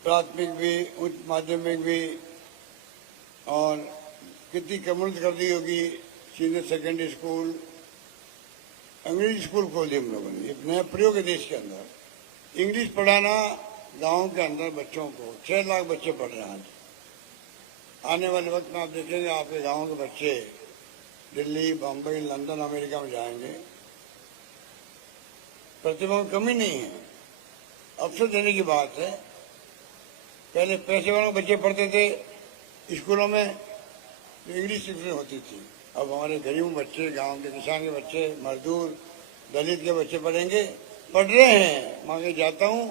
प्राथमिक भी, उच्च माध्यमिक भी, और कितनी कम्युनिट कर दी होगी, सीनियर सेकेंडरी स्कूल, अंग्रेजी स्कूल खोल दिए हम लोगों ने। एक नया प्रयोग है देश के अंदर। इंग्लिश पढ़ाना गांव के अंदर बच्चों को 6 लाख बच्चे पढ़ रहे हैं। आने वाले वक्त में आप देखेंगे आपके गांव के बच्चे दिल्ली, बम्बई, लंदन, अमेरिका में जाएंगे। प्रतिभा में कमी नहीं है, अवसर देने की बात है। पहले पैसे वालों बच्चे पढ़ते थे स्कूलों में, तो इंग्लिश शिक्षा होती थी। अब हमारे गरीब बच्चे, गांव के किसान के बच्चे, मजदूर, दलित के बच्चे पढ़ रहे हैं। वहां के जाता हूँ,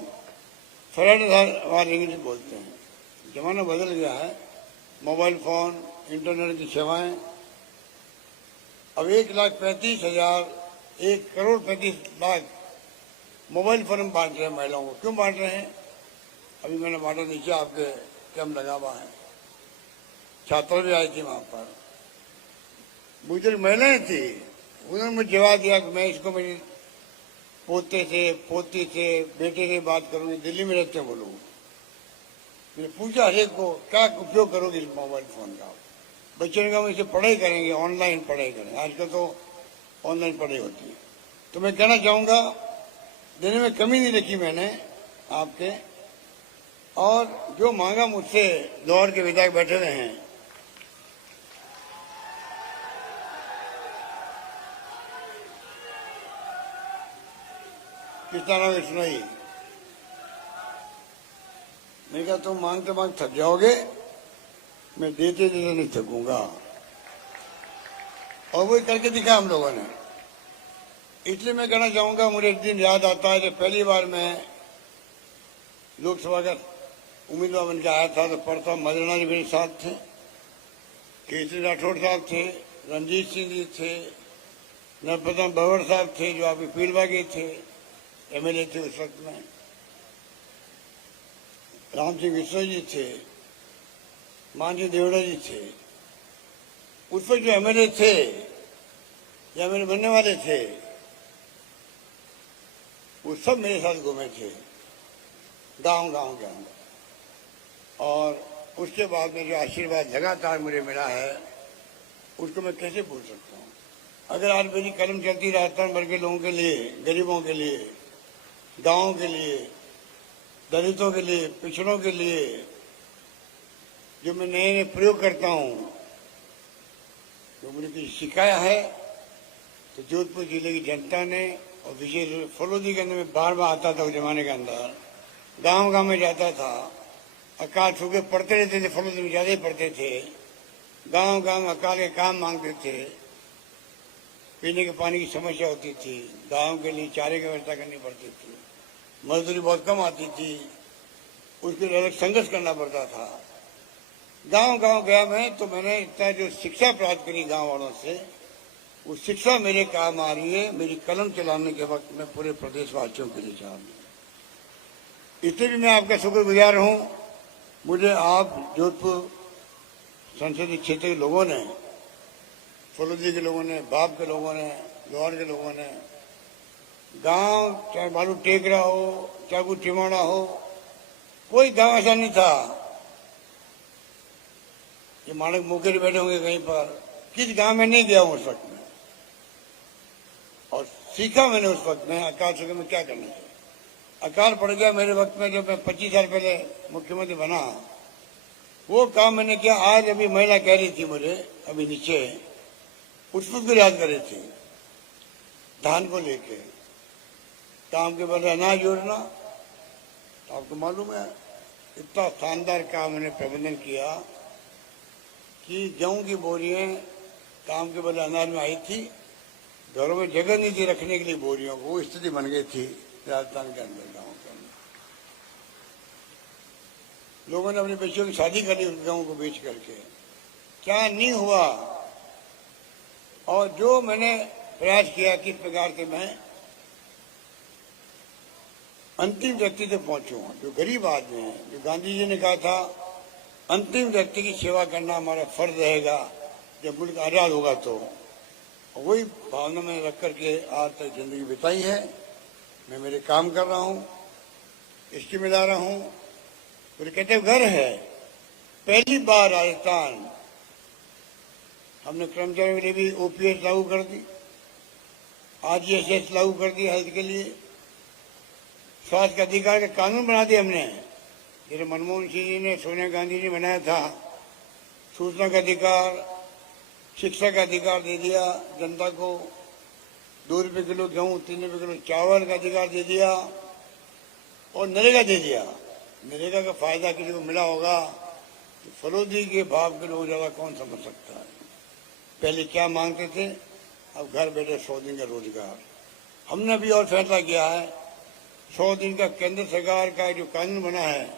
फटाफट इंग्लिश बोलते हैं। जमाना बदल गया है, मोबाइल फोन, इंटरनेट की सेवाएं। अब 1,35,000, 1,35,00,000 मोबाइल फोन हम बांट रहे हैं महिलाओं को। क्यों बांट रहे हैं? अभी मैंने बांटा, नीचे आपके कैंप लगा हुआ है, छात्र भी आई थी वहां पर। मुझे महिलाएं थी, उन्होंने मुझे जवाब दिया कि मैं इसको मेरे पोते से, पोती से, बेटे से बात करूंगी, दिल्ली में रहते हैं वो लोग। मैंने पूछा हरेक को क्या उपयोग करोगे इस मोबाइल फोन का? बच्चों ने कहा इसे पढ़ाई करेंगे, ऑनलाइन पढ़ाई करेंगे। आजकल तो ऑनलाइन पढ़ाई होती है। तो मैं कहना चाहूंगा, देने में कमी नहीं रखी मैंने आपके, और जो मांगा मुझसे दौड़ के विधायक बैठे हुए हैं, किस तरह की सुनाई। मैं कहा तुम मांगते मांग थक जाओगे, मैं देते देते नहीं थकूंगा। और वही करके दिखा हम लोगों ने। इसलिए मैं कहना चाहूंगा, मुझे एक दिन याद आता है जब पहली बार मैं लोकसभा का उम्मीदवार बन के आया था, तो परसा मदना जी मेरे साथ थे, केसरी राठौड़ साहब थे, रंजीत सिंह जी थे, नरपतम बवर साहब थे जो आपके पीलबागी थे, एमएलए थे उस वक्त में, राम सिंह विश्व जी थे, मानसी देवड़ा जी थे। उस वक्त जो एमएलए थे या एमएलए बनने वाले थे, वो सब मेरे साथ घूमे थे गांव गांव के अंदर। और उसके बाद में जो आशीर्वाद लगातार मुझे मिला है, उसको मैं कैसे भूल सकता हूँ। अगर आज मेरी कलम चलती राजस्थान भर के लोगों के लिए, गरीबों के लिए, गांवों के लिए, दलितों के लिए, पिछड़ों के लिए जो मैं नए नए प्रयोग करता हूँ, जो मुझे कुछ सिखाया है, तो जोधपुर जिले की जनता ने, और विशेष रूप से फलोदी के अंदर में बार बार आता था उस जमाने के अंदर, गांव गांव में जाता था, अकाल सूखे पढ़ते रहते थे, फलोदी में ज्यादा ही पढ़ते थे, गांव गांव अकाल के काम मांगते थे, पीने के पानी की समस्या होती थी, गांव के लिए चारे की व्यवस्था करनी पड़ती थी, मजदूरी बहुत कम आती थी, उसके लिए अलग संघर्ष करना पड़ता था। गांव गांव गया मैं, तो मैंने इतना जो शिक्षा प्राप्त करी गांव वालों से, वो शिक्षा मेरे काम आ रही है। मेरी कलम चलाने के वक्त मैं पूरे प्रदेशवासियों के लिए चाह रहा हूं। इसलिए भी मैं आपका शुक्रगुजार हूं। मुझे आप जोधपुर संसदीय क्षेत्र के लोगों ने, फलोदी के लोगों ने, बाप के लोगों ने, लोहार के लोगों ने, गांव चाहे बालू टेकरा हो, चाहे कोई टिमाड़ा हो, कोई गांव ऐसा नहीं था कि मालिक मौके पे बैठे होंगे कहीं पर। किस गांव में नहीं गया हूं उस वक्त में, और सीखा मैंने उस वक्त में अकाल सूखे में क्या करना चाहिए। अकाल पड़ गया मेरे वक्त में, जब मैं 25 साल पहले मुख्यमंत्री बना, वो काम मैंने किया। आज अभी महिला कह रही थी मुझे, अभी नीचे, उस वक्त भी याद कर रही थी, धान को लेके काम के बदले अनाज योजना। तो आपको मालूम है इतना शानदार काम मैंने प्रबंधन किया कि गेहूं की बोरियां काम के बदले अनाज में आई थी, घरों में जगह नहीं थी रखने के लिए बोरियों को, वो स्थिति बन गई थी राजस्थान के अंदर, गाँव के अंदर। लोगों ने अपनी बच्चियों की शादी कर ली उस गेहूं को बेच करके। क्या नहीं हुआ। और जो मैंने प्रयास किया किस प्रकार से मैं अंतिम व्यक्ति तक पहुंचूं, जो गरीब आदमी है, जो गांधी जी ने कहा था अंतिम व्यक्ति की सेवा करना हमारा फर्ज रहेगा जब मुल्क आजाद होगा। तो वही भावना में रख करके आज तक जिंदगी बिताई है। मैं मेरे काम कर रहा हूँ, स्कीम में ला रहा हूँ। फिर कहते हैं घर है। पहली बार राजस्थान हमने कर्मचारियों के लिए भी ओपीएस लागू कर दी, आरजीएसएस लागू कर दी हेल्थ के लिए, स्वास्थ्य का अधिकार का कानून बना दिया हमने। जैसे मनमोहन सिंह जी ने, सोनिया गांधी जी बनाया था, सूचना का अधिकार, शिक्षा का अधिकार दे दिया जनता को, 2 रुपये किलो गेहूं, 3 रुपये किलो चावल का अधिकार दे दिया, और नरेगा दे दिया। नरेगा का फायदा किसी को मिला होगा तो फरोदी के भाव के लोग ज्यादा कौन समझ सकता है। पहले क्या मांगते थे, अब घर बैठे 100 दिन का रोजगार। हमने भी और फैसला किया है, 100 दिन का केंद्र सरकार का जो कानून बना है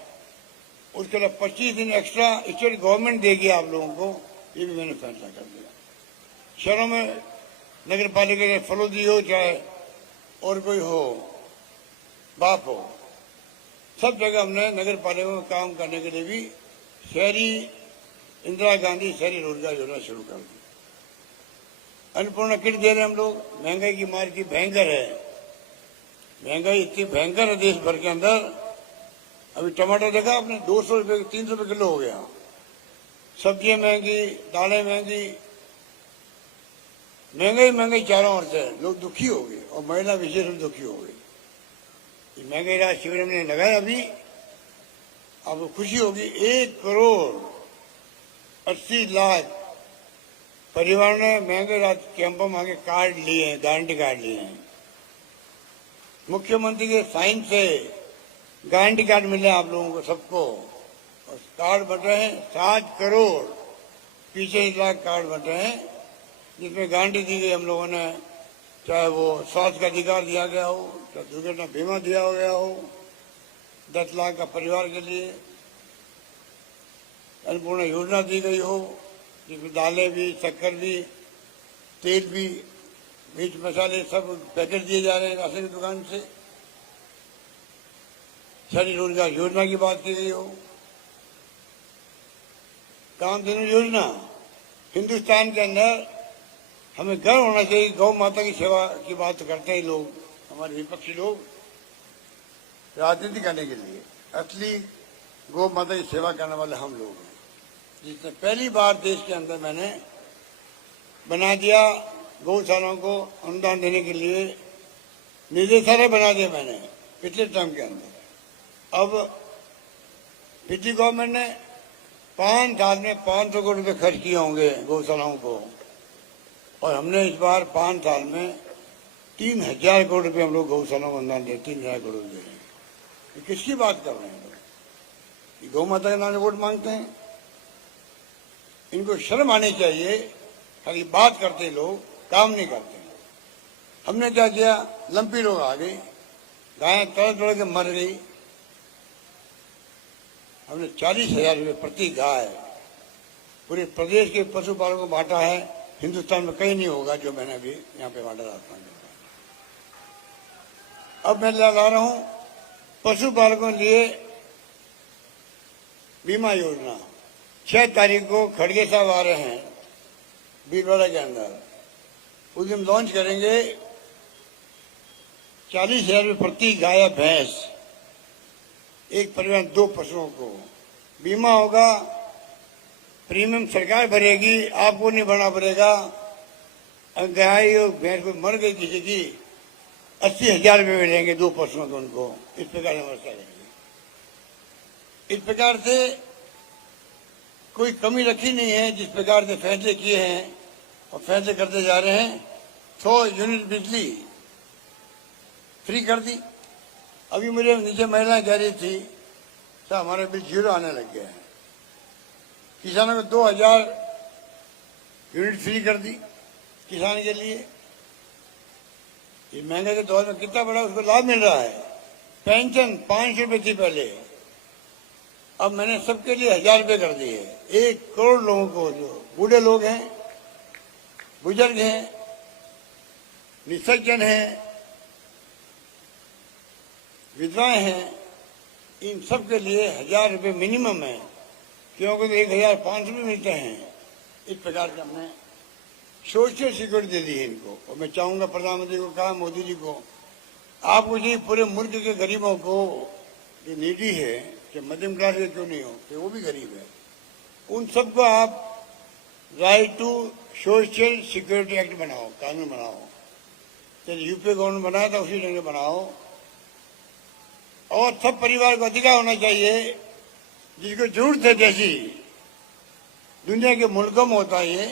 उसके लिए 25 दिन एक्स्ट्रा स्टेट गवर्नमेंट देगी आप लोगों को, ये भी मैंने फैसला कर दिया। शहरों में नगर पालिका के फरोदी हो चाहे और कोई हो, बाप हो, सब जगह हमने नगर पालिका में काम करने के लिए भी शहरी इंदिरा गांधी शहरी रोजगार योजना शुरू कर दी। अन्नपूर्णा किट दे रहे हैं हम लोग। महंगाई की मार की भयंकर है, महंगाई इतनी भयंकर है देश भर के अंदर। अभी टमाटर देखा आपने, 200 रुपये 300 रुपये किलो हो गया। सब्जियां महंगी, दालें महंगी, महंगाई चारों ओर से। लोग दुखी हो गए और महिला विशेष रूप दुखी हो गई। महंगाई राहत शिविर हमने लगाया अभी, आपको खुशी होगी 1 करोड़ 80 लाख परिवार ने महंगे राहत कैंपों में आगे कार्ड लिए हैं, गारंटी कार्ड लिए हैं। मुख्यमंत्री के साइन से गारंटी कार्ड मिले आप लोगों को सबको, और कार्ड बन रहे हैं 7 करोड़ 25 लाख कार्ड बन रहे हैं, जिसमें गारंटी दी गई हम लोगों ने। चाहे वो स्वास्थ्य का अधिकार दिया गया हो, चाहे दुर्घटना बीमा दिया गया हो 10 लाख का परिवार के लिए, अन्नपूर्णा योजना दी गई हो जिसमें दालें भी, शक्कर भी, तेल भी, मिर्च मसाले सब पैकेट दिए जा रहे हैं राशन की दुकान से। शहरी रोजगार योजना की बात की गई हो, काम देने योजना। हिंदुस्तान के अंदर हमें गर्व होना चाहिए। गौ माता की सेवा की बात तो करते हैं लोग, हमारे विपक्षी लोग, राजनीति करने के लिए। असली गौ माता की सेवा करने वाले हम लोग हैं, जिसने पहली बार देश के अंदर मैंने बना दिया गौशालाओं को अनुदान देने के लिए निदेशालय बना दिया मैंने पिछले टर्म के अंदर। अब पिछली गवर्नमेंट ने 5 साल में 500 करोड़ रुपए खर्च किए होंगे गौशालाओं को, और हमने इस बार 5 साल में 3000 करोड़ रुपए हम लोग गौशालाओं को अनुदान दे, 3000 करोड़ दे रहे हैं। ये किसकी बात कर रहे हैं लोग? गौ माता के नाम से वोट मांगते हैं। इनको शर्म आनी चाहिए, खाली बात करते लोग, काम नहीं करते। हमने क्या किया, लंपी लोग आ गए, गायें तड़ के मर गई। हमने 40,000 रुपये प्रति गाय पूरे प्रदेश के पशुपालकों को बांटा है। हिंदुस्तान में कहीं नहीं होगा जो मैंने अभी यहाँ पे बांटा राजस्थान में। अब मैं ला रहा हूँ पशुपालकों के लिए बीमा योजना। 6 तारीख को खड़गे साहब आ रहे हैं बीरवाड़ा के अंदर, उस दिन लॉन्च करेंगे। 40,000 रुपये प्रति गाय भैंस, एक परिवार 2 पशुओं को बीमा होगा। प्रीमियम सरकार भरेगी, आपको नहीं भरना पड़ेगा। अगर गाय और भैंस को मर गई किसी की, 80,000 रुपये मिलेंगे 2 पशुओं को उनको। इस प्रकार व्यवस्था रहेगी। इस प्रकार से कोई कमी रखी नहीं है। जिस प्रकार से फैसले किए हैं और फैसले करते जा रहे हैं, 100 यूनिट बिजली फ्री कर दी। अभी मुझे नीचे महिलाएं कह रही थी, सर हमारा बिल 0 आने लग गया है। किसानों को 2000 यूनिट फ्री कर दी किसान के लिए। ये महंगाई के दौर में कितना बड़ा उसको लाभ मिल रहा है। पेंशन 500 रुपये थी पहले, अब मैंने सबके लिए 1000 रुपये कर दिए। 1 करोड़ लोगों को, जो बूढ़े लोग हैं, बुजुर्ग हैं, निसज्जन हैं, विधवाएं हैं, इन सब के लिए 1000 रुपये मिनिमम है, क्योंकि 1500 रुपये मिलते हैं। इस प्रकार से हमने सोशल सिक्योरिटी दे दी है इनको। और मैं चाहूंगा प्रधानमंत्री को कहा, मोदी जी को, आपको जी पूरे मुल्क के गरीबों को, जो नीडी है, कि मध्यम क्लास के क्यों नहीं हो, कि वो भी गरीब है, उन सबको आप right to social security act बनाओ, कानून बनाओ। जैसे यूपी गवर्नमेंट बनाया था उसी ढंग से बनाओ। और सब परिवार को अधिकार होना चाहिए, जिसको जरूरत है, जैसी दुनिया के मुल्कों में होता है, ये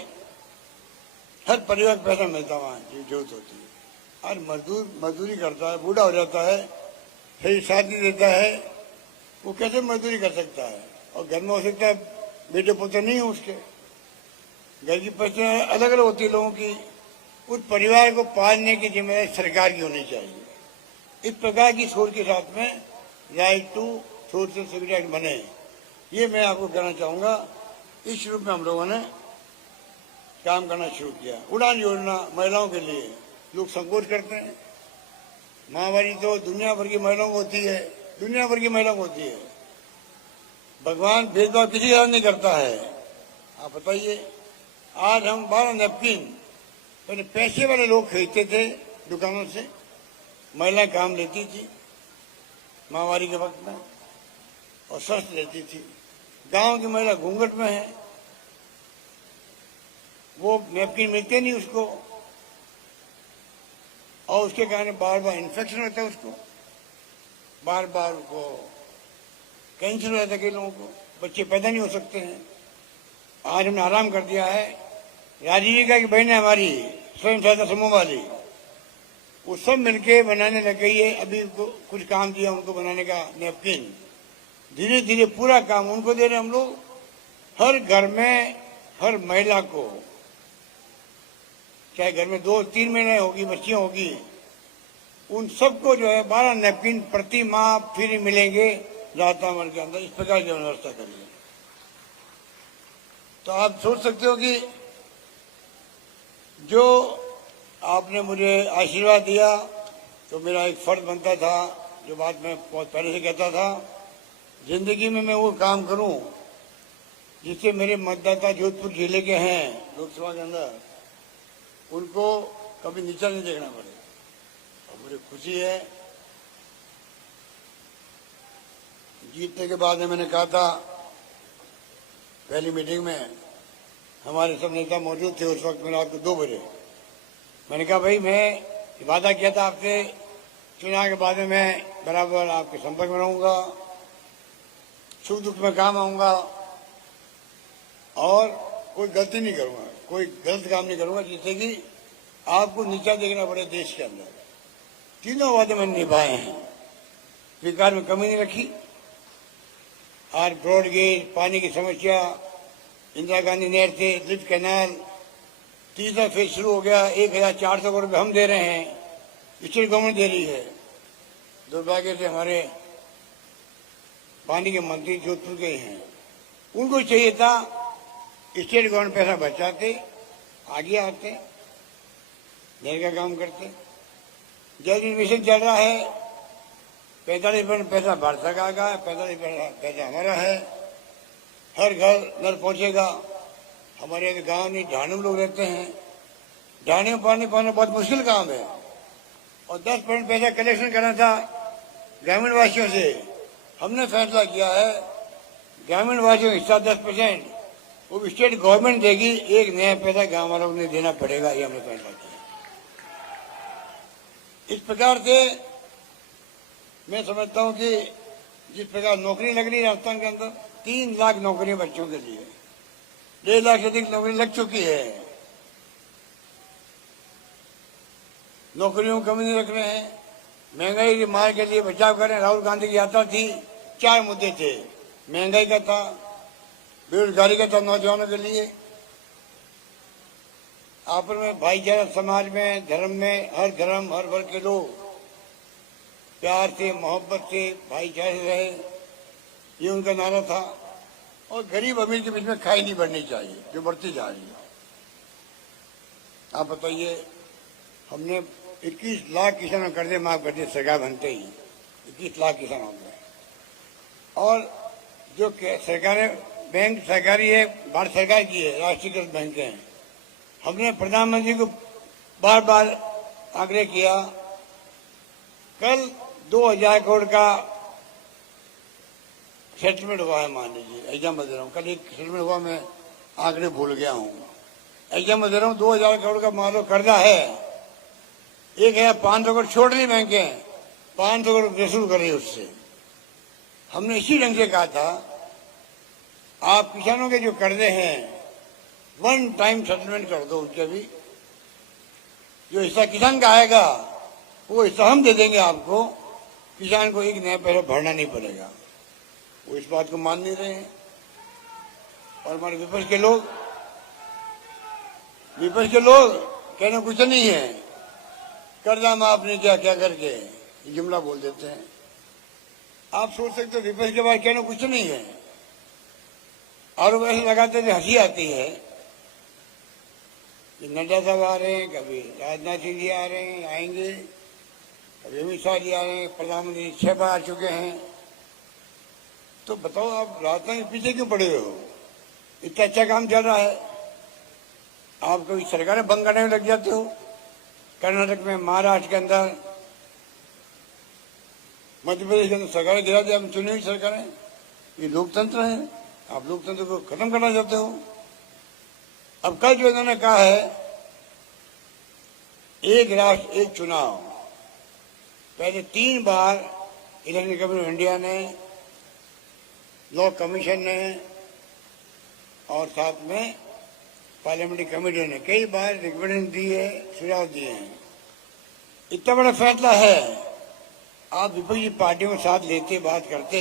हर परिवार को पैसा मिलता वहां जो जरूरत होती है। और मजदूर मजदूरी करता है, बूढ़ा हो जाता है, सही शादी देता है, वो कैसे मजदूरी कर सकता है? और घर में हो सकता है बेटे पुत्र नहीं हो उसके, घर की परिस्थितियां अलग अलग होती है लोगों की। उस परिवार को पालने की जिम्मेदारी सरकार की होनी चाहिए। इस प्रकार की सोच के साथ में right to social security act बने, ये मैं आपको कहना चाहूंगा। इस रूप में हम लोगों ने काम करना शुरू किया। उड़ान योजना महिलाओं के लिए लोग संकोच करते हैं। माहवारी तो दुनिया भर की महिलाओं को होती है, दुनिया भर की महिलाओं को होती है। भगवान भेदभाव किसी के साथ नहीं करता है। आप बताइए, आज हम 12 नैपकिन पहले पैसे वाले लोग खरीदते थे दुकानों से, महिला काम लेती थी माहवारी के वक्त में और सस्ती लेती थी। गांव की महिला घूंघट में है, वो नैपकिन मिलते नहीं उसको, और उसके कारण बार बार इन्फेक्शन होता है, उसको बार बार को कैंसर हो जाता है, कई लोगों को बच्चे पैदा नहीं हो सकते हैं। आज हमने आराम कर दिया है। राजीविका की बहन है हमारी, स्वयं सहायता समूह वाली, वो सब मिलके बनाने लग गई है। अभी कुछ काम दिया उनको बनाने का नैपकिन, धीरे धीरे पूरा काम उनको दे रहे हम लोग। हर घर में हर महिला को, चाहे घर में 2-3 महीने होगी बच्चियां होगी, उन सबको जो है 12 नैपकिन प्रति माह फ्री मिलेंगे रातामल के अंदर। इस प्रकार की व्यवस्था करिए। तो आप सोच सकते हो कि जो आपने मुझे आशीर्वाद दिया, तो मेरा एक फर्ज बनता था, जो बात मैं बहुत पहले से कहता था, जिंदगी में मैं वो काम करूं जिससे मेरे मतदाता जोधपुर जिले के हैं लोकसभा के अंदर, उनको कभी नीचा नहीं देखना पड़े। और मुझे खुशी है, जीतने के बाद में मैंने कहा था पहली मीटिंग में, हमारे सब नेता मौजूद थे उस वक्त में, रात को 2 बजे मैंने कहा भाई मैं वादा किया था आपसे, चुनाव के बाद में मैं बराबर आपके संपर्क में रहूंगा, सुख दुख में काम आऊंगा और कोई गलती नहीं करूंगा, कोई गलत काम नहीं करूंगा जिससे कि आपको नीचा देखना पड़े देश के अंदर। तीनों वादे मैंने निभाए हैं। विकास में कमी नहीं रखी। आज ब्रॉडगेज, पानी की समस्या, इंदिरा गांधी नहर से लिफ्ट कैनाल, तीसरा फेज शुरू हो गया। 1400 करोड़ रुपये हम दे रहे हैं, स्टेट गवर्नमेंट दे रही है। दुर्भाग्य से हमारे पानी के मंत्री जोधपुर के हैं, उनको चाहिए था स्टेट गवर्नमेंट पैसा बचाते, आगे आते, नहर का काम करते। जल मिशन चल रहा है, 45% पैसा भारत सरकार का है, 45% पैसा हमारा है। हर घर नल पहुंचेगा। हमारे गांव में ढाणी में लोग रहते हैं, ढाणी में पानी पाना बहुत मुश्किल काम है। और 10% पैसा कलेक्शन करना था ग्रामीण वासियों से। हमने फैसला किया है ग्रामीण वासियों का हिस्सा 10% वो स्टेट गवर्नमेंट देगी, एक नया पैसा गांव वालों को देना पड़ेगा, ये हमने फैसला किया। इस प्रकार से मैं समझता हूं कि जिस प्रकार नौकरी लग रही है राजस्थान के अंदर, 3 लाख नौकरियां बच्चों के लिए, 1.5 लाख से अधिक नौकरी लग चुकी है। नौकरियों को कमी नहीं रख रहे हैं। महंगाई की मार के लिए बचाव करें। राहुल गांधी की यात्रा थी, 4 मुद्दे थे। महंगाई का था, बेरोजगारी का था नौजवानों के लिए, आपस में भाईचारा, समाज में, धर्म में, हर धर्म हर वर्ग के लोग प्यार से, मोहब्बत से, भाईचारे से रहे, ये उनका नारा था। और गरीब अमीर के बीच में खाई नहीं बढ़नी चाहिए, जो बढ़ती जा रही है। आप बताइए, हमने 21 लाख किसानों कर्जे माफ कर दिए सरकार बनते ही, 21 लाख किसान हो गए। और जो सरकारें, बैंक सरकारी है, भारत सरकार की है, राष्ट्रीयकृत बैंक हैं। हमने प्रधानमंत्री को बार बार आग्रह किया कल 2000 करोड़ का सेटलमेंट हुआ है, मान लीजिए एग्जाम बता रहा हूँ, कल एक सेटलमेंट हुआ, मैं आंकड़े भूल गया हूँ, एग्जाम बता रहा हूँ, 2000 करोड़ का मान लो कर्जा है, 1500 करोड़ छोड़ रही बैंकें, 500 करोड़ वसूल कर रही उससे। हमने इसी ढंग से कहा था आप किसानों के जो कर्जे हैं 1 टाइम सेटलमेंट कर दो, उसके भी जो हिस्सा किसान का आएगा वो हिस्सा हम दे देंगे आपको, किसान को 1 नया पैसा भरना नहीं पड़ेगा। वो इस बात को मान नहीं रहे हैं और हमारे विपक्ष के लोग कहना कुछ नहीं है, कर्जा माफ नहीं किया क्या करके जुमला बोल देते हैं। आप सोच सकते हो विपक्ष के बाद कहना कुछ नहीं है, और वैसे लगाते थे हंसी आती है कि नड्डा साहब आ रहे हैं, कभी राजनाथ सिंह जी आ रहे हैं, आएंगे, कभी अमित शाह जी आ रहे हैं, प्रधानमंत्री 6 बार आ चुके हैं। तो बताओ आप राजनाथ के पीछे क्यों पड़े हो? इतना अच्छा काम चल रहा है, आप कभी सरकारें भंग करने में लग जाते हो। कर्नाटक में, महाराष्ट्र के अंदर, मध्य प्रदेश के अंदर सरकारें गिरा दी, हम चुनी हुई सरकारें। ये लोकतंत्र है, आप लोकतंत्र को खत्म करना चाहते हो। अब कल जो इन्होंने कहा है 1 राष्ट्र 1 चुनाव, पहले 3 बार इलेक्शन कमीशन ऑफ इंडिया ने, लॉ कमीशन ने और साथ में पार्लियामेंट्री कमेटी ने कई बार रिकमेंडेशन दी है, सुझाव दिए हैं। इतना बड़ा फैसला है, आप विपक्षी पार्टियों के साथ लेते, बात करते,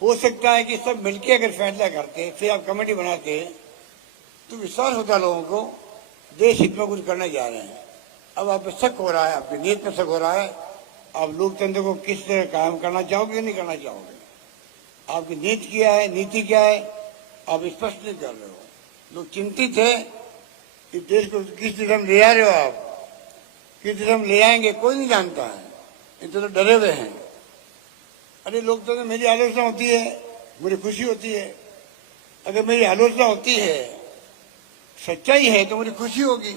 हो सकता है कि सब मिलकर अगर फैसला करते, फिर आप कमेटी बनाते तो विश्वास होता लोगों को देश हित में कुछ करने जा रहे हैं। अब आप पे शक हो रहा है, आपकी नीयत में शक हो रहा है, आप लोकतंत्र को किस तरह कायम करना चाहोगे या नहीं करना चाहोगे, आपकी नीति क्या है, नीति क्या है, आप स्पष्ट नहीं कर रहे हो। लोग चिंतित है कि देश को किस दिशा में ले आ रहे हो, आप किस दिशा में ले आएंगे कोई नहीं जानता है, इतने तो डरे हुए हैं। अरे लोकतंत्र मेरी आलोचना होती है, मुझे खुशी होती है, अगर मेरी आलोचना होती है, सच्चाई है तो मुझे खुशी होगी,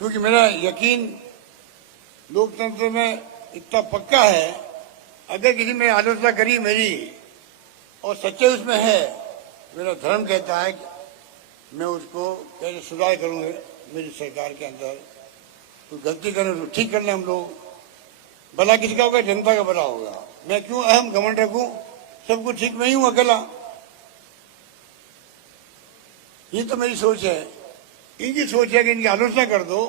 क्योंकि मेरा यकीन लोकतंत्र में इतना पक्का है, अगर किसी ने आलोचना करी मेरी और सच्चाई उसमें है, मेरा धर्म कहता है कि मैं उसको कैसे सुधार करूंगा, मेरी सरकार के अंदर तो गलती करें तो ठीक कर लें हम लोग, भला किसका होगा, जनता का भला होगा। मैं क्यों अहम घमंड रखूं, सब कुछ ठीक मैं ही हूं अकेला, ये तो मेरी सोच है। इनकी सोच है कि इनकी आलोचना कर दो,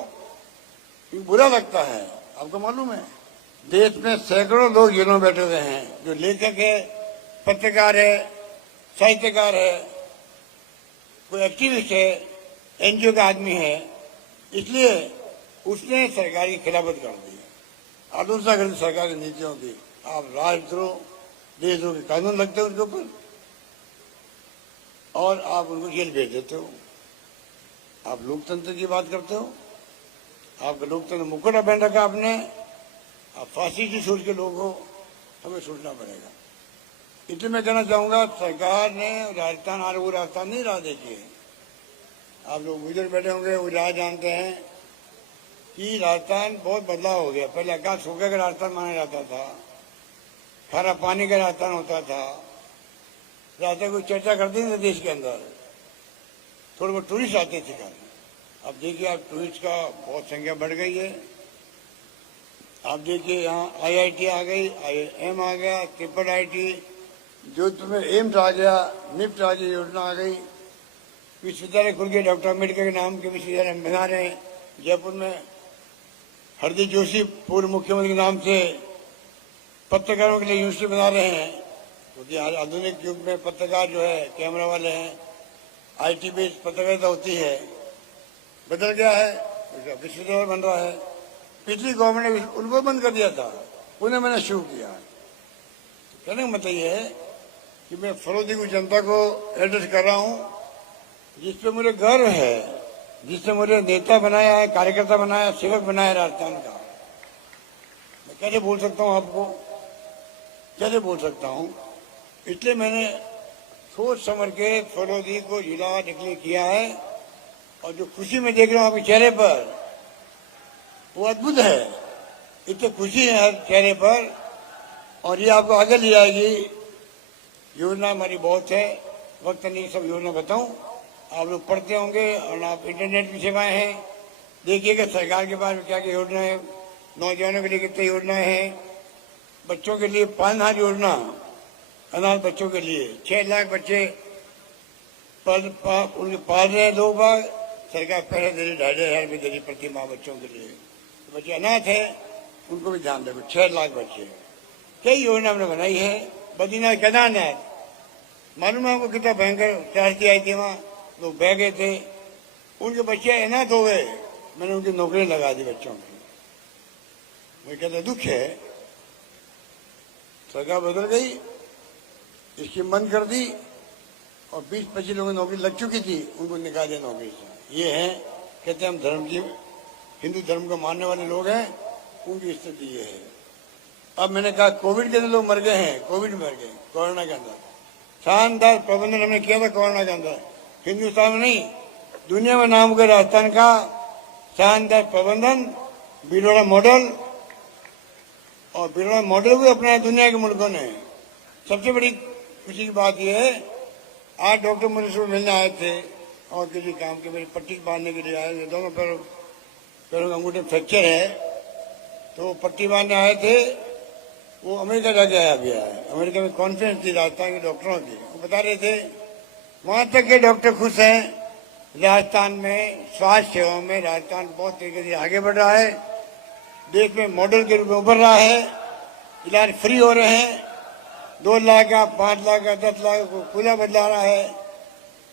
बुरा लगता है। आपको मालूम है देश में सैकड़ों लोग जेलों में बैठे हुए हैं, जो लेखक है, पत्रकार है, साहित्यकार है, कोई एक्टिविस्ट है, एनजीओ का आदमी है, इसलिए उसने सरकार की खिलाफत कर दी, आलोचना कर दी सरकार की नीतियों की। आप राजद्रोह, देशद्रोह के कानून लगते हैं उनके ऊपर और आप उनको जेल भेज देते हो। आप लोकतंत्र की बात करते हो, आपका लोकतंत्र मुखौटा पहन रखा आपने, आप फांसी की सोच के लोग हो, हमें सोचना पड़ेगा। इसलिए मैं कहना चाहूंगा सरकार ने राजस्थान आ रही, वो राजस्थान नहीं रहा। देखिए आप लोग उधर बैठे होंगे, वो राह जानते हैं कि राजस्थान बहुत बदलाव हो गया। पहले आकाश सूखे का राजस्थान माना जाता था, खारा पानी का राजस्थान होता था, राजस्थान कोई चर्चा करती नहीं देश के अंदर, थोड़े बहुत टूरिस्ट आते थे खाली। अब देखिए आप टूरिस्ट का बहुत संख्या बढ़ गई है। आप देखिए यहाँ IIT आ गई, IIM आ गया, ट्रिपल IIT, जोधपुर में एम्स आ गया, निफ्ट आ गई, योजना आ गई, विश्वविद्यालय खुल गए, डॉक्टर अम्बेडकर के नाम के विश्वविद्यालय बना रहे हैं। जयपुर में हरदीप जोशी पूर्व मुख्यमंत्री के नाम से पत्रकारों के लिए यूनिवर्सिटी बना रहे हैं, क्योंकि आधुनिक युग में पत्रकार जो है कैमरा वाले हैं, IT बेस्ड पत्रकारिता होती है, बदल गया है, विश्वविद्यालय बन रहा है। पिछली गवर्नमेंट ने उनको बंद कर दिया था, उन्हें मैंने शुरू किया। तो कहने का मतलब ये है कि मैं फरोदी की जनता को एड्रेस कर रहा हूँ, जिसपे मुझे गर्व है, जिसने मुझे नेता बनाया है, कार्यकर्ता बनाया, सेवक बनाया राजस्थान का। मैं कैसे बोल सकता हूँ आपको, कैसे बोल सकता हूँ? इसलिए मैंने सोच समझ के फरोदी को जिला डिक्लेयर किया है, और जो खुशी में देख रहा हूँ आपके चेहरे पर वो अद्भुत है। इतनी खुशी है हर चेहरे पर, और ये आपको आगे ले जाएगी। योजना हमारी बहुत है, वक्त नहीं सब योजना बताऊं। आप लोग पढ़ते होंगे और आप इंटरनेट की सेवाएं हैं, देखिएगा सरकार के पास क्या क्या योजना है। नौजवानों के लिए कितनी योजनाएं हैं, बच्चों के लिए पालनहार योजना, अनाथ बच्चों के लिए 6 लाख बच्चे उनके पाल रहे हैं। 2 बार सरकार पहले दे रही 2,500 रुपये दे रही प्रति माह बच्चों के लिए। बच्चे अनाथ है उनको भी ध्यान रखो, 6 लाख बच्चे। कई योजना हमने बनाई है। बद्रीनाथ केदारनाथ मालूम है आपको कितना भयंकर त्रासदी आई थी, वहाँ लोग बह गए थे, उनके बच्चे अनाथ हो गए, मैंने उनकी नौकरी लगा दी बच्चों की। मुझे कहता दुख है, सरकार बदल गई, स्कीम बंद कर दी और 20-25 लोगों की नौकरी लग चुकी थी, उनको निकाल दिया नौकरी से। ये है, कहते हैं हम धर्म की, हिंदू धर्म को मानने वाले लोग हैं, उनकी स्थिति ये है। अब मैंने कहा कोविड के अंदर लोग मर गए हैं, कोविड में मर गए, कोरोना के अंदर शानदार प्रबंधन हमने किया था। कोरोना के अंदर हिंदुस्तान में नहीं दुनिया में नाम के राजस्थान का शानदार प्रबंधन, बिलोड़ा मॉडल, और बिलोड़ा मॉडल भी अपनाया दुनिया के मुल्कों ने। सबसे बड़ी खुशी की बात यह है, आज डॉक्टर मुझे सुबह मिलने आए थे और किसी काम के, मेरी पट्टी बांधने के लिए आए। दोनों पैरों का अंगूठे फ्रैक्चर है, तो पट्टी बांधने आए थे। वो अमेरिका जाके आया भी है, अमेरिका में कॉन्फ्रेंस थी राजस्थान के डॉक्टरों की। वो बता रहे थे वहां तक के डॉक्टर खुश हैं, राजस्थान में स्वास्थ्य सेवा में राजस्थान बहुत तेजी से आगे बढ़ रहा है, देश में मॉडल के रूप में उभर रहा है। इलाज फ्री हो रहे हैं, 2 लाख का, 5 लाख का, 10 लाख को कूल्हा बदला रहा है,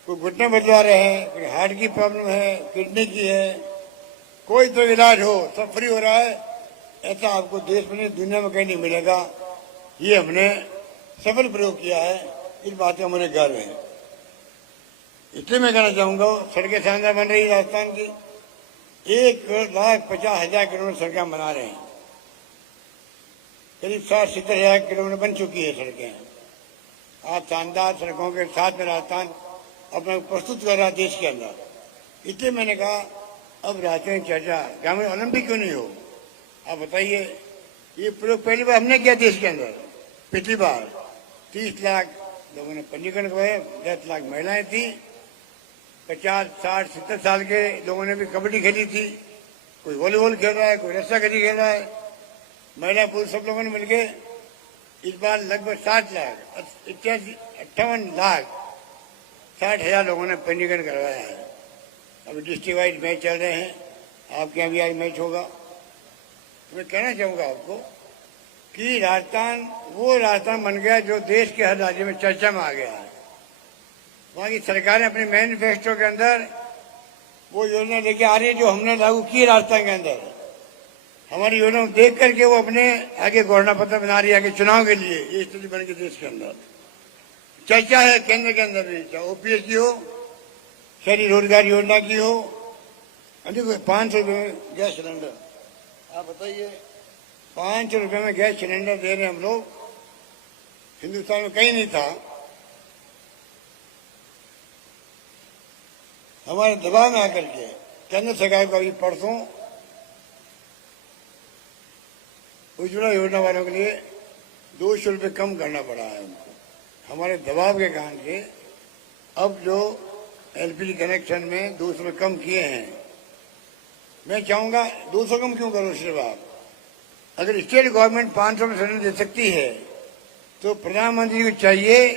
कोई घुटने बदलवा रहे हैं, कोई हार्ट की प्रॉब्लम है, किडनी की है, कोई तो इलाज हो सब फ्री हो रहा है। ऐसा आपको देश में नहीं दुनिया में कहीं नहीं मिलेगा। ये हमने सफल प्रयोग किया है, इस बात का मुझे गर्व है। इसलिए मैं कहना चाहूंगा सड़कें शानदार बन रही है राजस्थान की, 1,50,000 किलोमीटर सड़कें बना रहे हैं, करीब 60-70,000 किलोमीटर बन चुकी है सड़कें। आज शानदार सड़कों के साथ में राजस्थान अपना प्रस्तुत कर रहा है देश के अंदर। इसलिए मैंने कहा अब राजस्थान की चर्चा ग्रामीण ओलंपिक क्यों नहीं हो। आप बताइए, ये प्रयोग पहली बार हमने किया देश के अंदर। पिछली बार 30 लाख लोगों ने पंजीकरण करवाया, 10 लाख महिलाएं थी, 50, 60, 70 साल के लोगों ने भी कबड्डी खेली थी, कोई वॉलीबॉल खेल रहा है, कोई रस्साकशी खेल रहा है, महिला पुरुष सब लोगों ने मिलकर इस बार लगभग 60 लाख 58 लाख 60,000 लोगों ने पंजीकरण करवाया है। अभी डिस्ट्रिक्ट वाइज मैच चल रहे हैं, आपके यहाँ भी आज मैच होगा। तो मैं कहना चाहूंगा आपको कि राजस्थान वो राजस्थान बन गया जो देश के हर राज्य में चर्चा में आ गया है। वहाँ की सरकारें अपने मैनिफेस्टो के अंदर वो योजना लेके आ रही है जो हमने लागू की राजस्थान के अंदर। हमारी योजना देख करके वो अपने आगे घोषणा पत्र बना रही है आगे चुनाव के लिए। ये स्थिति बन गई देश के अंदर, चर्चा है केंद्र के अंदर भी, चाहे ओपीएस की हो, शहरी रोजगार योजना की हो। देखो 500 रुपये में गैस सिलेंडर, आप बताइए 500 रुपये में गैस सिलेंडर दे रहे हैं हम लोग, हिंदुस्तान में कहीं नहीं था। हमारे दबाव में आकर के केंद्र सरकार को अभी परसों उज्ज्वला योजना वालों के लिए 200 रुपये कम करना पड़ा है उनको। हमारे दबाव के कारण से अब जो एलपीजी कनेक्शन में 200 रुपये कम किए हैं। मैं चाहूंगा 200 कम क्यों करो, सिर्फ आप अगर स्टेट गवर्नमेंट 500 में सिलेंडर दे सकती है तो प्रधानमंत्री को चाहिए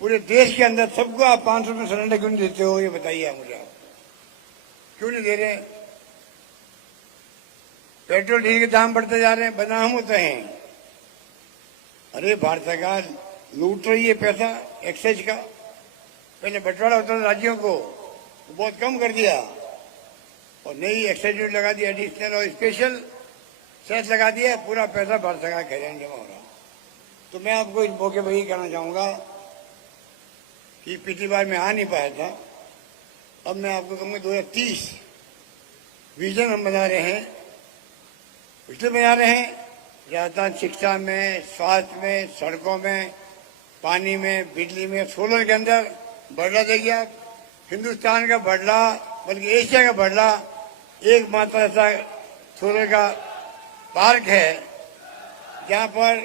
पूरे देश के अंदर सबको आप 500 में सिलेंडर क्यों नहीं देते हो, ये बताइए आप मुझे। क्यों नहीं दे रहे? पेट्रोल डीजल के दाम बढ़ते जा रहे हैं, बदनाम होते हैं। अरे भारत सरकार लूट रही है पैसा एक्साइज का। पहले बंटवारा होता था राज्यों को, वो बहुत कम कर दिया और नई एक्साइज ड्यूटी लगा दी, एडिशनल और स्पेशल सेस लगा दिया, पूरा पैसा भारत सरकार के खजाने जमा हो रहा। तो मैं आपको इस मौके पर यही कहना चाहूंगा कि पिछली बार मैं आ नहीं पाया था, अब मैं आपको कहूँगा 2030 विजन हम बना रहे हैं। इसलिए बना रहे हैं राजस्थान शिक्षा में, स्वास्थ्य में, सड़कों में, पानी में, बिजली में, सोलर के अंदर बढ़ला देखिए आप। हिंदुस्तान का बढ़ला बल्कि एशिया का बढ़ला एकमात्र ऐसा सोलर का पार्क है जहां पर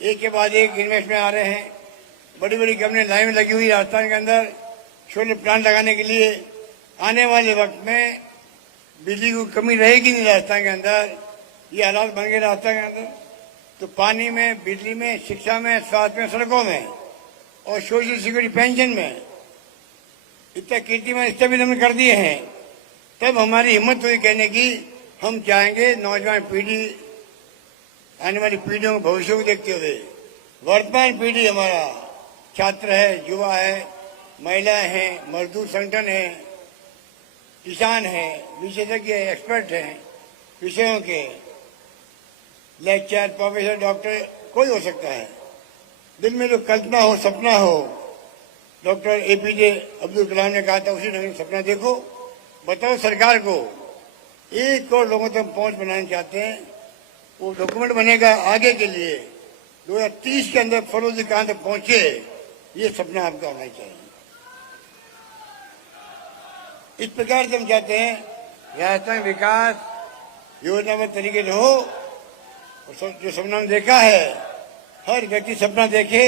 एक के बाद एक इन्वेस्टमेंट आ रहे हैं। बड़ी बड़ी कंपनी लाइन में लगी हुई राजस्थान के अंदर सोलर प्लांट लगाने के लिए। आने वाले वक्त में बिजली की कमी रहेगी नहीं राजस्थान के अंदर। ये हालात बन गए राजस्थान के अंदर। तो पानी में, बिजली में, शिक्षा में, स्वास्थ्य में, सड़कों में और सोशल सिक्योरिटी पेंशन में इतना कीर्तिमान स्तर भी हमने कर दिए हैं। तब हमारी हिम्मत हुई कहने की हम चाहेंगे नौजवान पीढ़ी, आने वाली पीढ़ियों के भविष्य को देखते हुए वर्तमान पीढ़ी हमारा छात्र है, युवा है, महिलाएं हैं, मजदूर संगठन है, किसान है, विशेषज्ञ है, एक्सपर्ट हैं विषयों के, लेक्चर, प्रोफेसर, डॉक्टर कोई हो सकता है। दिल में जो कल्पना हो, सपना हो, डॉक्टर APJ अब्दुल कलाम ने कहा था उसी ढंग से सपना देखो। बताओ सरकार को 1 करोड़ लोगों तक पहुंच बनाना चाहते हैं। वो डॉक्यूमेंट बनेगा आगे के लिए 2030 के अंदर फरोजी कहां तक पहुंचे, ये सपना आपका होना चाहिए। इस प्रकार से हम चाहते हैं राजस्थान विकास योजनाबद्ध तरीके से हो। और जो सपना हमने देखा है, हर व्यक्ति सपना देखे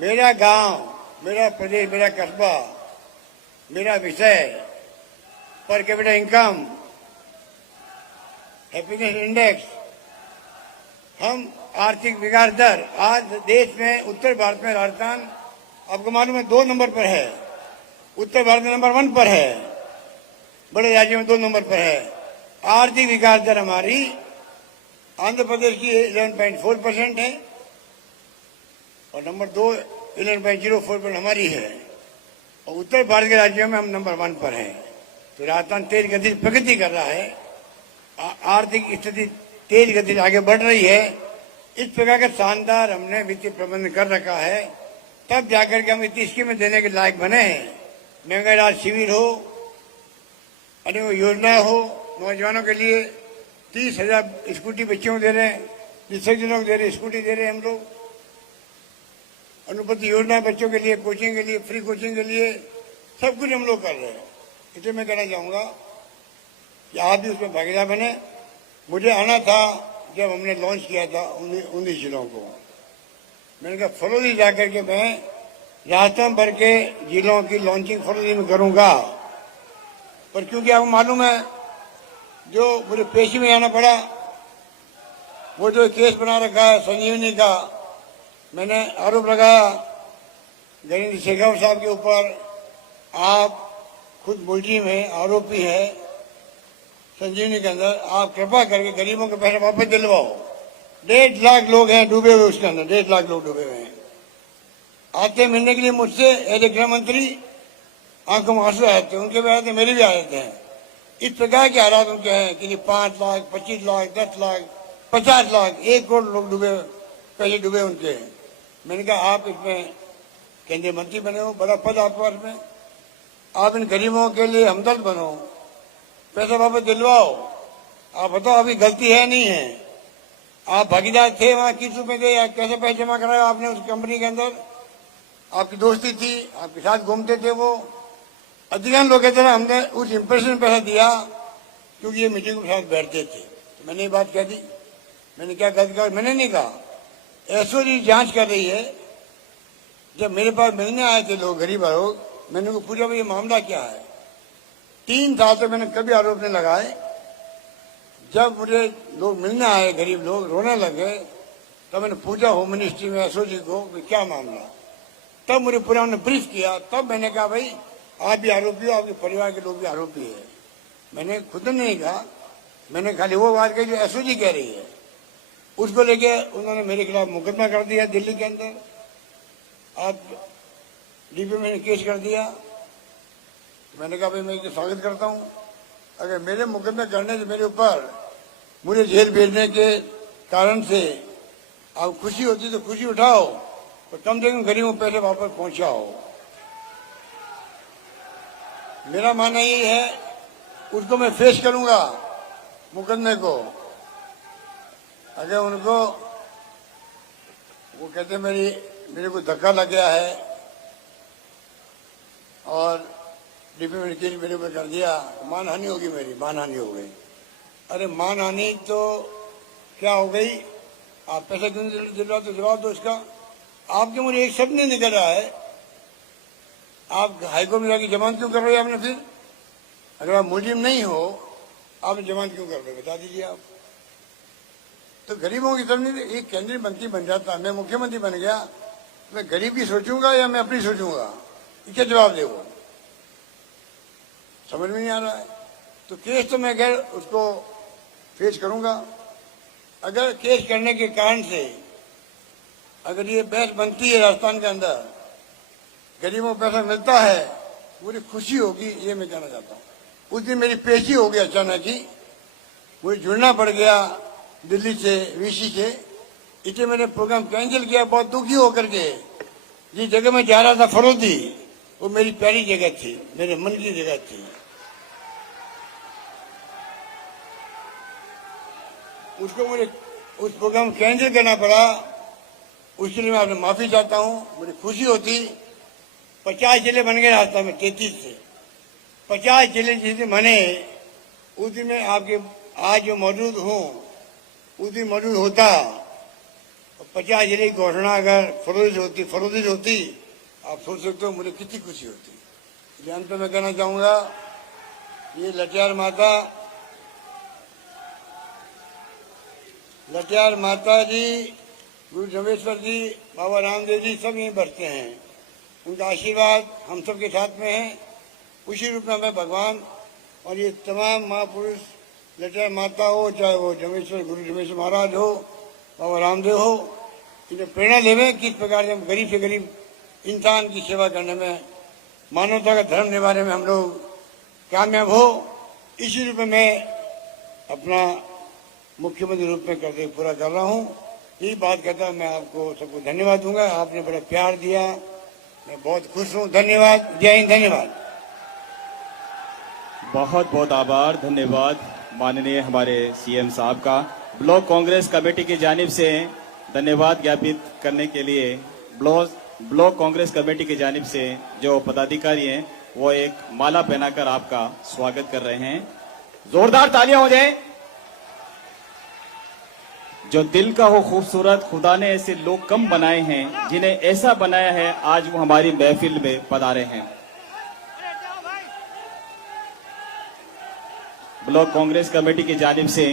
मेरा गांव, मेरा प्रदेश, मेरा कस्बा, मेरा विषय, per capita income, happiness index, हम आर्थिक विकास दर। आज देश में उत्तर भारत में राजस्थान आपको मालूम है 2 नंबर पर है। उत्तर भारत में नंबर 1 पर है, बड़े राज्यों में 2 नंबर पर है। आर्थिक विकास दर हमारी आंध्र प्रदेश की 11.4% है और नंबर 2 11.04% हमारी है। और उत्तर भारत के राज्यों में हम नंबर 1 पर हैं। तो राजस्थान तेज गति से प्रगति कर रहा है, आर्थिक स्थिति तेज गति से आगे बढ़ रही है। इस प्रकार का शानदार हमने वित्तीय प्रबंधन कर रखा है, तब जाकर के हम वित्तीय स्कीमें देने के लायक बने हैं। महंगाई राहत शिविर हो, अनेक योजना हो, नौजवानों के लिए 30,000 स्कूटी बच्चों को दे रहे हैं, दिव्यांगजनों को दे रहे, स्कूटी दे रहे हैं हम लोग। अनुपति योजना बच्चों के लिए, कोचिंग के लिए, फ्री कोचिंग के लिए, सब कुछ हम लोग कर रहे हैं। इसलिए मैं कहना चाहूंगा कि आप भी उसमें भागीदार बने। मुझे आना था जब हमने लॉन्च किया था 19 जिलों को। मैंने कहा फरवरी जाकर के मैं राजस्थान भर के जिलों की लॉन्चिंग फरवरी में करूंगा। पर क्योंकि आपको मालूम है जो मुझे पेशी में आना पड़ा, वो जो केस बना रखा है संजीवनी का, मैंने आरोप लगाया गजेंद्र शेखावत साहब के ऊपर। आप खुद मुलजिम है, आरोपी है संजीवनी के अंदर। आप कृपा करके गरीबों के पैसे वापस दिलवाओ। 1.5 लाख लोग हैं डूबे हुए उसके अंदर, 1.5 लाख लोग डूबे हुए हैं। आते मिलने के लिए मुझसे एज ए गृह मंत्री, आंखों में आंसू आए थे, उनके भी आए थे, मेरे भी आए थे। इस प्रकार के हालात उनके हैं कि 5 लाख, 25 लाख, 10 लाख, 50 लाख, 1 करोड़ लोग डूबे, पैसे डूबे उनके। मैंने कहा आप इसमें केंद्रीय मंत्री बने हो, बड़ा पद आपके पास में, आप इन गरीबों के लिए हमदर्द बनो, पैसा वापस दिलवाओ। आप बताओ अभी गलती है नहीं है? आप भागीदार थे वहां, किस रूप में थे या कैसे पैसे जमा कराया आपने उस कंपनी के अंदर? आपकी दोस्ती थी, आपके साथ घूमते थे वो। अधिकांश लोग कहते हैं हमने उस इंप्रेशन में पैसा दिया क्योंकि ये मीटिंग के साथ बैठते थे। तो मैंने ये बात कह दी। मैंने क्या गलत कहा? मैंने नहीं कहा। एसओजी जांच कर रही है। जब मेरे पास मिलने आए थे लोग, गरीब लोग, मैंने उनको पूछा भाई ये मामला क्या है। 3 साल से मैंने कभी आरोप नहीं लगाए। जब मुझे लोग मिलने आए, गरीब लोग रोने लगे, तब मैंने पूछा होम मिनिस्ट्री में एसओजी को क्या मामला। तब मुझे पूरा उन्होंने ब्रीफ किया। तब मैंने कहा भाई आप भी आरोपी हो, आपके परिवार के लोग भी आरोपी है। मैंने खुद नहीं कहा, मैंने खाली वो बात कही जो एसओजी कह रही है। उसको लेके उन्होंने मेरे खिलाफ मुकदमा कर दिया दिल्ली के अंदर। आप डीपी में केस कर दिया। मैंने कहा भाई मैं इसका स्वागत करता हूं। अगर मेरे मुकदमे करने से मेरे ऊपर मुझे जेल भेजने के कारण से आप खुशी होती तो खुशी उठाओ, और कम से कम गरीबों पैसे वापस पहुंचाओ। मेरा मानना ये है, उसको मैं फेस करूंगा मुकदमे को। अगर उनको वो कहते मेरे को धक्का लग गया है और डीपी में केस मेरे ऊपर कर दिया, मानहानि होगी, मेरी मानहानि हो गई। अरे मानहानि तो क्या हो गई, आप पैसा क्यों नहीं दिलवा, तो जवाब दो इसका। आपके मुझे एक शब्द नहीं निकल रहा है, आप हाईकोर्ट में जाके जमानत क्यों कर रहे हो आपने? फिर अगर आप मुलजिम नहीं हो, आपने जमानत क्यों कर रहे हो, बता दीजिए आप। तो गरीबों की तरफ नहीं, एक केंद्रीय मंत्री बन जाता, मैं मुख्यमंत्री बन गया, मैं गरीब की सोचूंगा या मैं अपनी सोचूंगा, क्या जवाब दे वो, समझ में नहीं आ रहा है। तो केस तो मैं खैर उसको फेस करूंगा। अगर केस करने के कारण से अगर ये बहस बनती है राजस्थान के अंदर, गरीबों को पैसा मिलता है, मुझे खुशी होगी, ये मैं कहना चाहता हूँ। उस दिन मेरी पेशी हो गई अचानक ही, मुझे जुड़ना पड़ गया दिल्ली से, वीसी से, इसलिए मैंने प्रोग्राम कैंसिल किया बहुत दुखी होकर के। जिस जगह मैं जा रहा था फरोदी, वो मेरी प्यारी जगह थी, मेरे मन की जगह थी। उसको मुझे उस प्रोग्राम कैंसिल करना पड़ा, उसके लिए मैं आपसे माफी चाहता हूँ। मुझे खुशी होती 50 जिले बन गए रास्ता में, 33 से 50 जिले जिस दिन बने, उस दिन मैं आपके आज जो मौजूद हूँ उस दिन मौजूद होता। 50 जिले की घोषणा अगर फरोजी होती, आप सोच सकते हो मुझे कितनी खुशी होती। इसलिए अंत में मैं कहना चाहूंगा, ये लटियार माता जी, गुरु जमेश्वर जी, बाबा रामदेव जी सब यहीं बैठते हैं, उनका आशीर्वाद हम सबके साथ में है। उसी रूप में मैं भगवान और ये तमाम महापुरुष, लटियार माता हो, चाहे वो जमेश्वर गुरु जमेश्वर महाराज हो, बाबा रामदेव हो, इन्हें प्रेरणा लेवे किस प्रकार से हम गरीब से गरीब इंसान की सेवा करने में, मानवता का धर्म निभाने में हम लोग कामयाब हो। इसी रूप में मैं अपना मुख्यमंत्री रूप में करते पूरा कर रहा हूँ। यही बात कहता मैं आपको सबको धन्यवाद दूंगा, आपने बड़ा प्यार दिया, मैं बहुत खुश हूँ। धन्यवाद, जय हिंद, धन्यवाद। बहुत बहुत आभार, धन्यवाद माननीय हमारे सीएम साहब का। ब्लॉक कांग्रेस कमेटी की जानिब से धन्यवाद ज्ञापित करने के लिए ब्लॉक कांग्रेस कमेटी की जानिब से जो पदाधिकारी हैं वो एक माला पहनाकर आपका स्वागत कर रहे हैं। जोरदार तालियां हो जाए। जो दिल का हो खूबसूरत, खुदा ने ऐसे लोग कम बनाए हैं, जिन्हें ऐसा बनाया है आज वो हमारी महफिल में पधारे हैं। ब्लॉक कांग्रेस कमेटी की जानिब से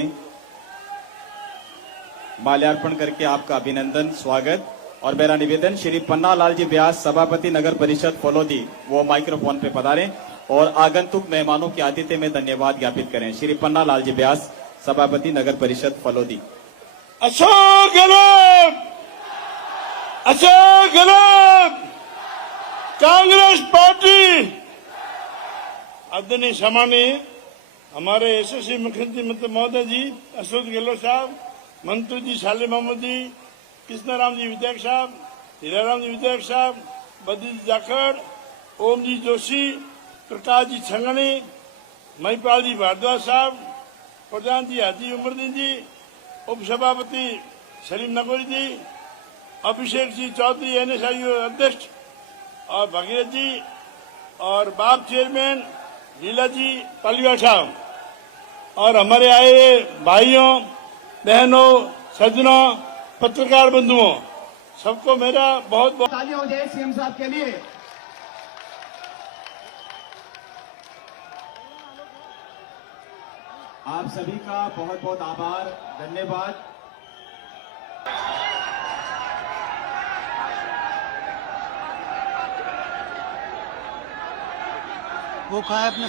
माल्यार्पण करके आपका अभिनंदन, स्वागत। और मेरा निवेदन, श्री पन्ना लाल जी व्यास, सभापति नगर परिषद फलोदी, वो माइक्रोफोन पे पधारें और आगंतुक मेहमानों के आतिथ्य में धन्यवाद ज्ञापित करें। श्री पन्ना लाल जी व्यास, सभापति नगर परिषद फलोदी। अशोक गहलोत, अशोक गहलोत, कांग्रेस पार्टी। आदरणीय सम्माननीय हमारे यशस्वी मुख्यमंत्री महोदय जी अशोक गहलोत साहब, मंत्री जी साले मोहम्मद जी, कृष्णाराम जी विधायक साहब, हीराराम जी विधायक साहब, बद्री जी जाखड़, ओम जी जोशी, प्रकाश जी छंगनी, महिपाल जी भारद्वाज साहब, प्रधान जी हाजी उमरदीन जी, उप सभापति सलीम नगोरी जी, अभिषेक जी चौधरी एनएसआईओ अध्यक्ष और भगीरथ जी, और बाप चेयरमैन लीला जी पालीवाल साहब, और हमारे आए भाइयों बहनों सज्जनों पत्रकार बंधुओं, सबको मेरा बहुत बहुत तालियां हो जाए सीएम साहब के लिए। आप सभी का बहुत बहुत आभार, धन्यवाद। वो कहा है अपने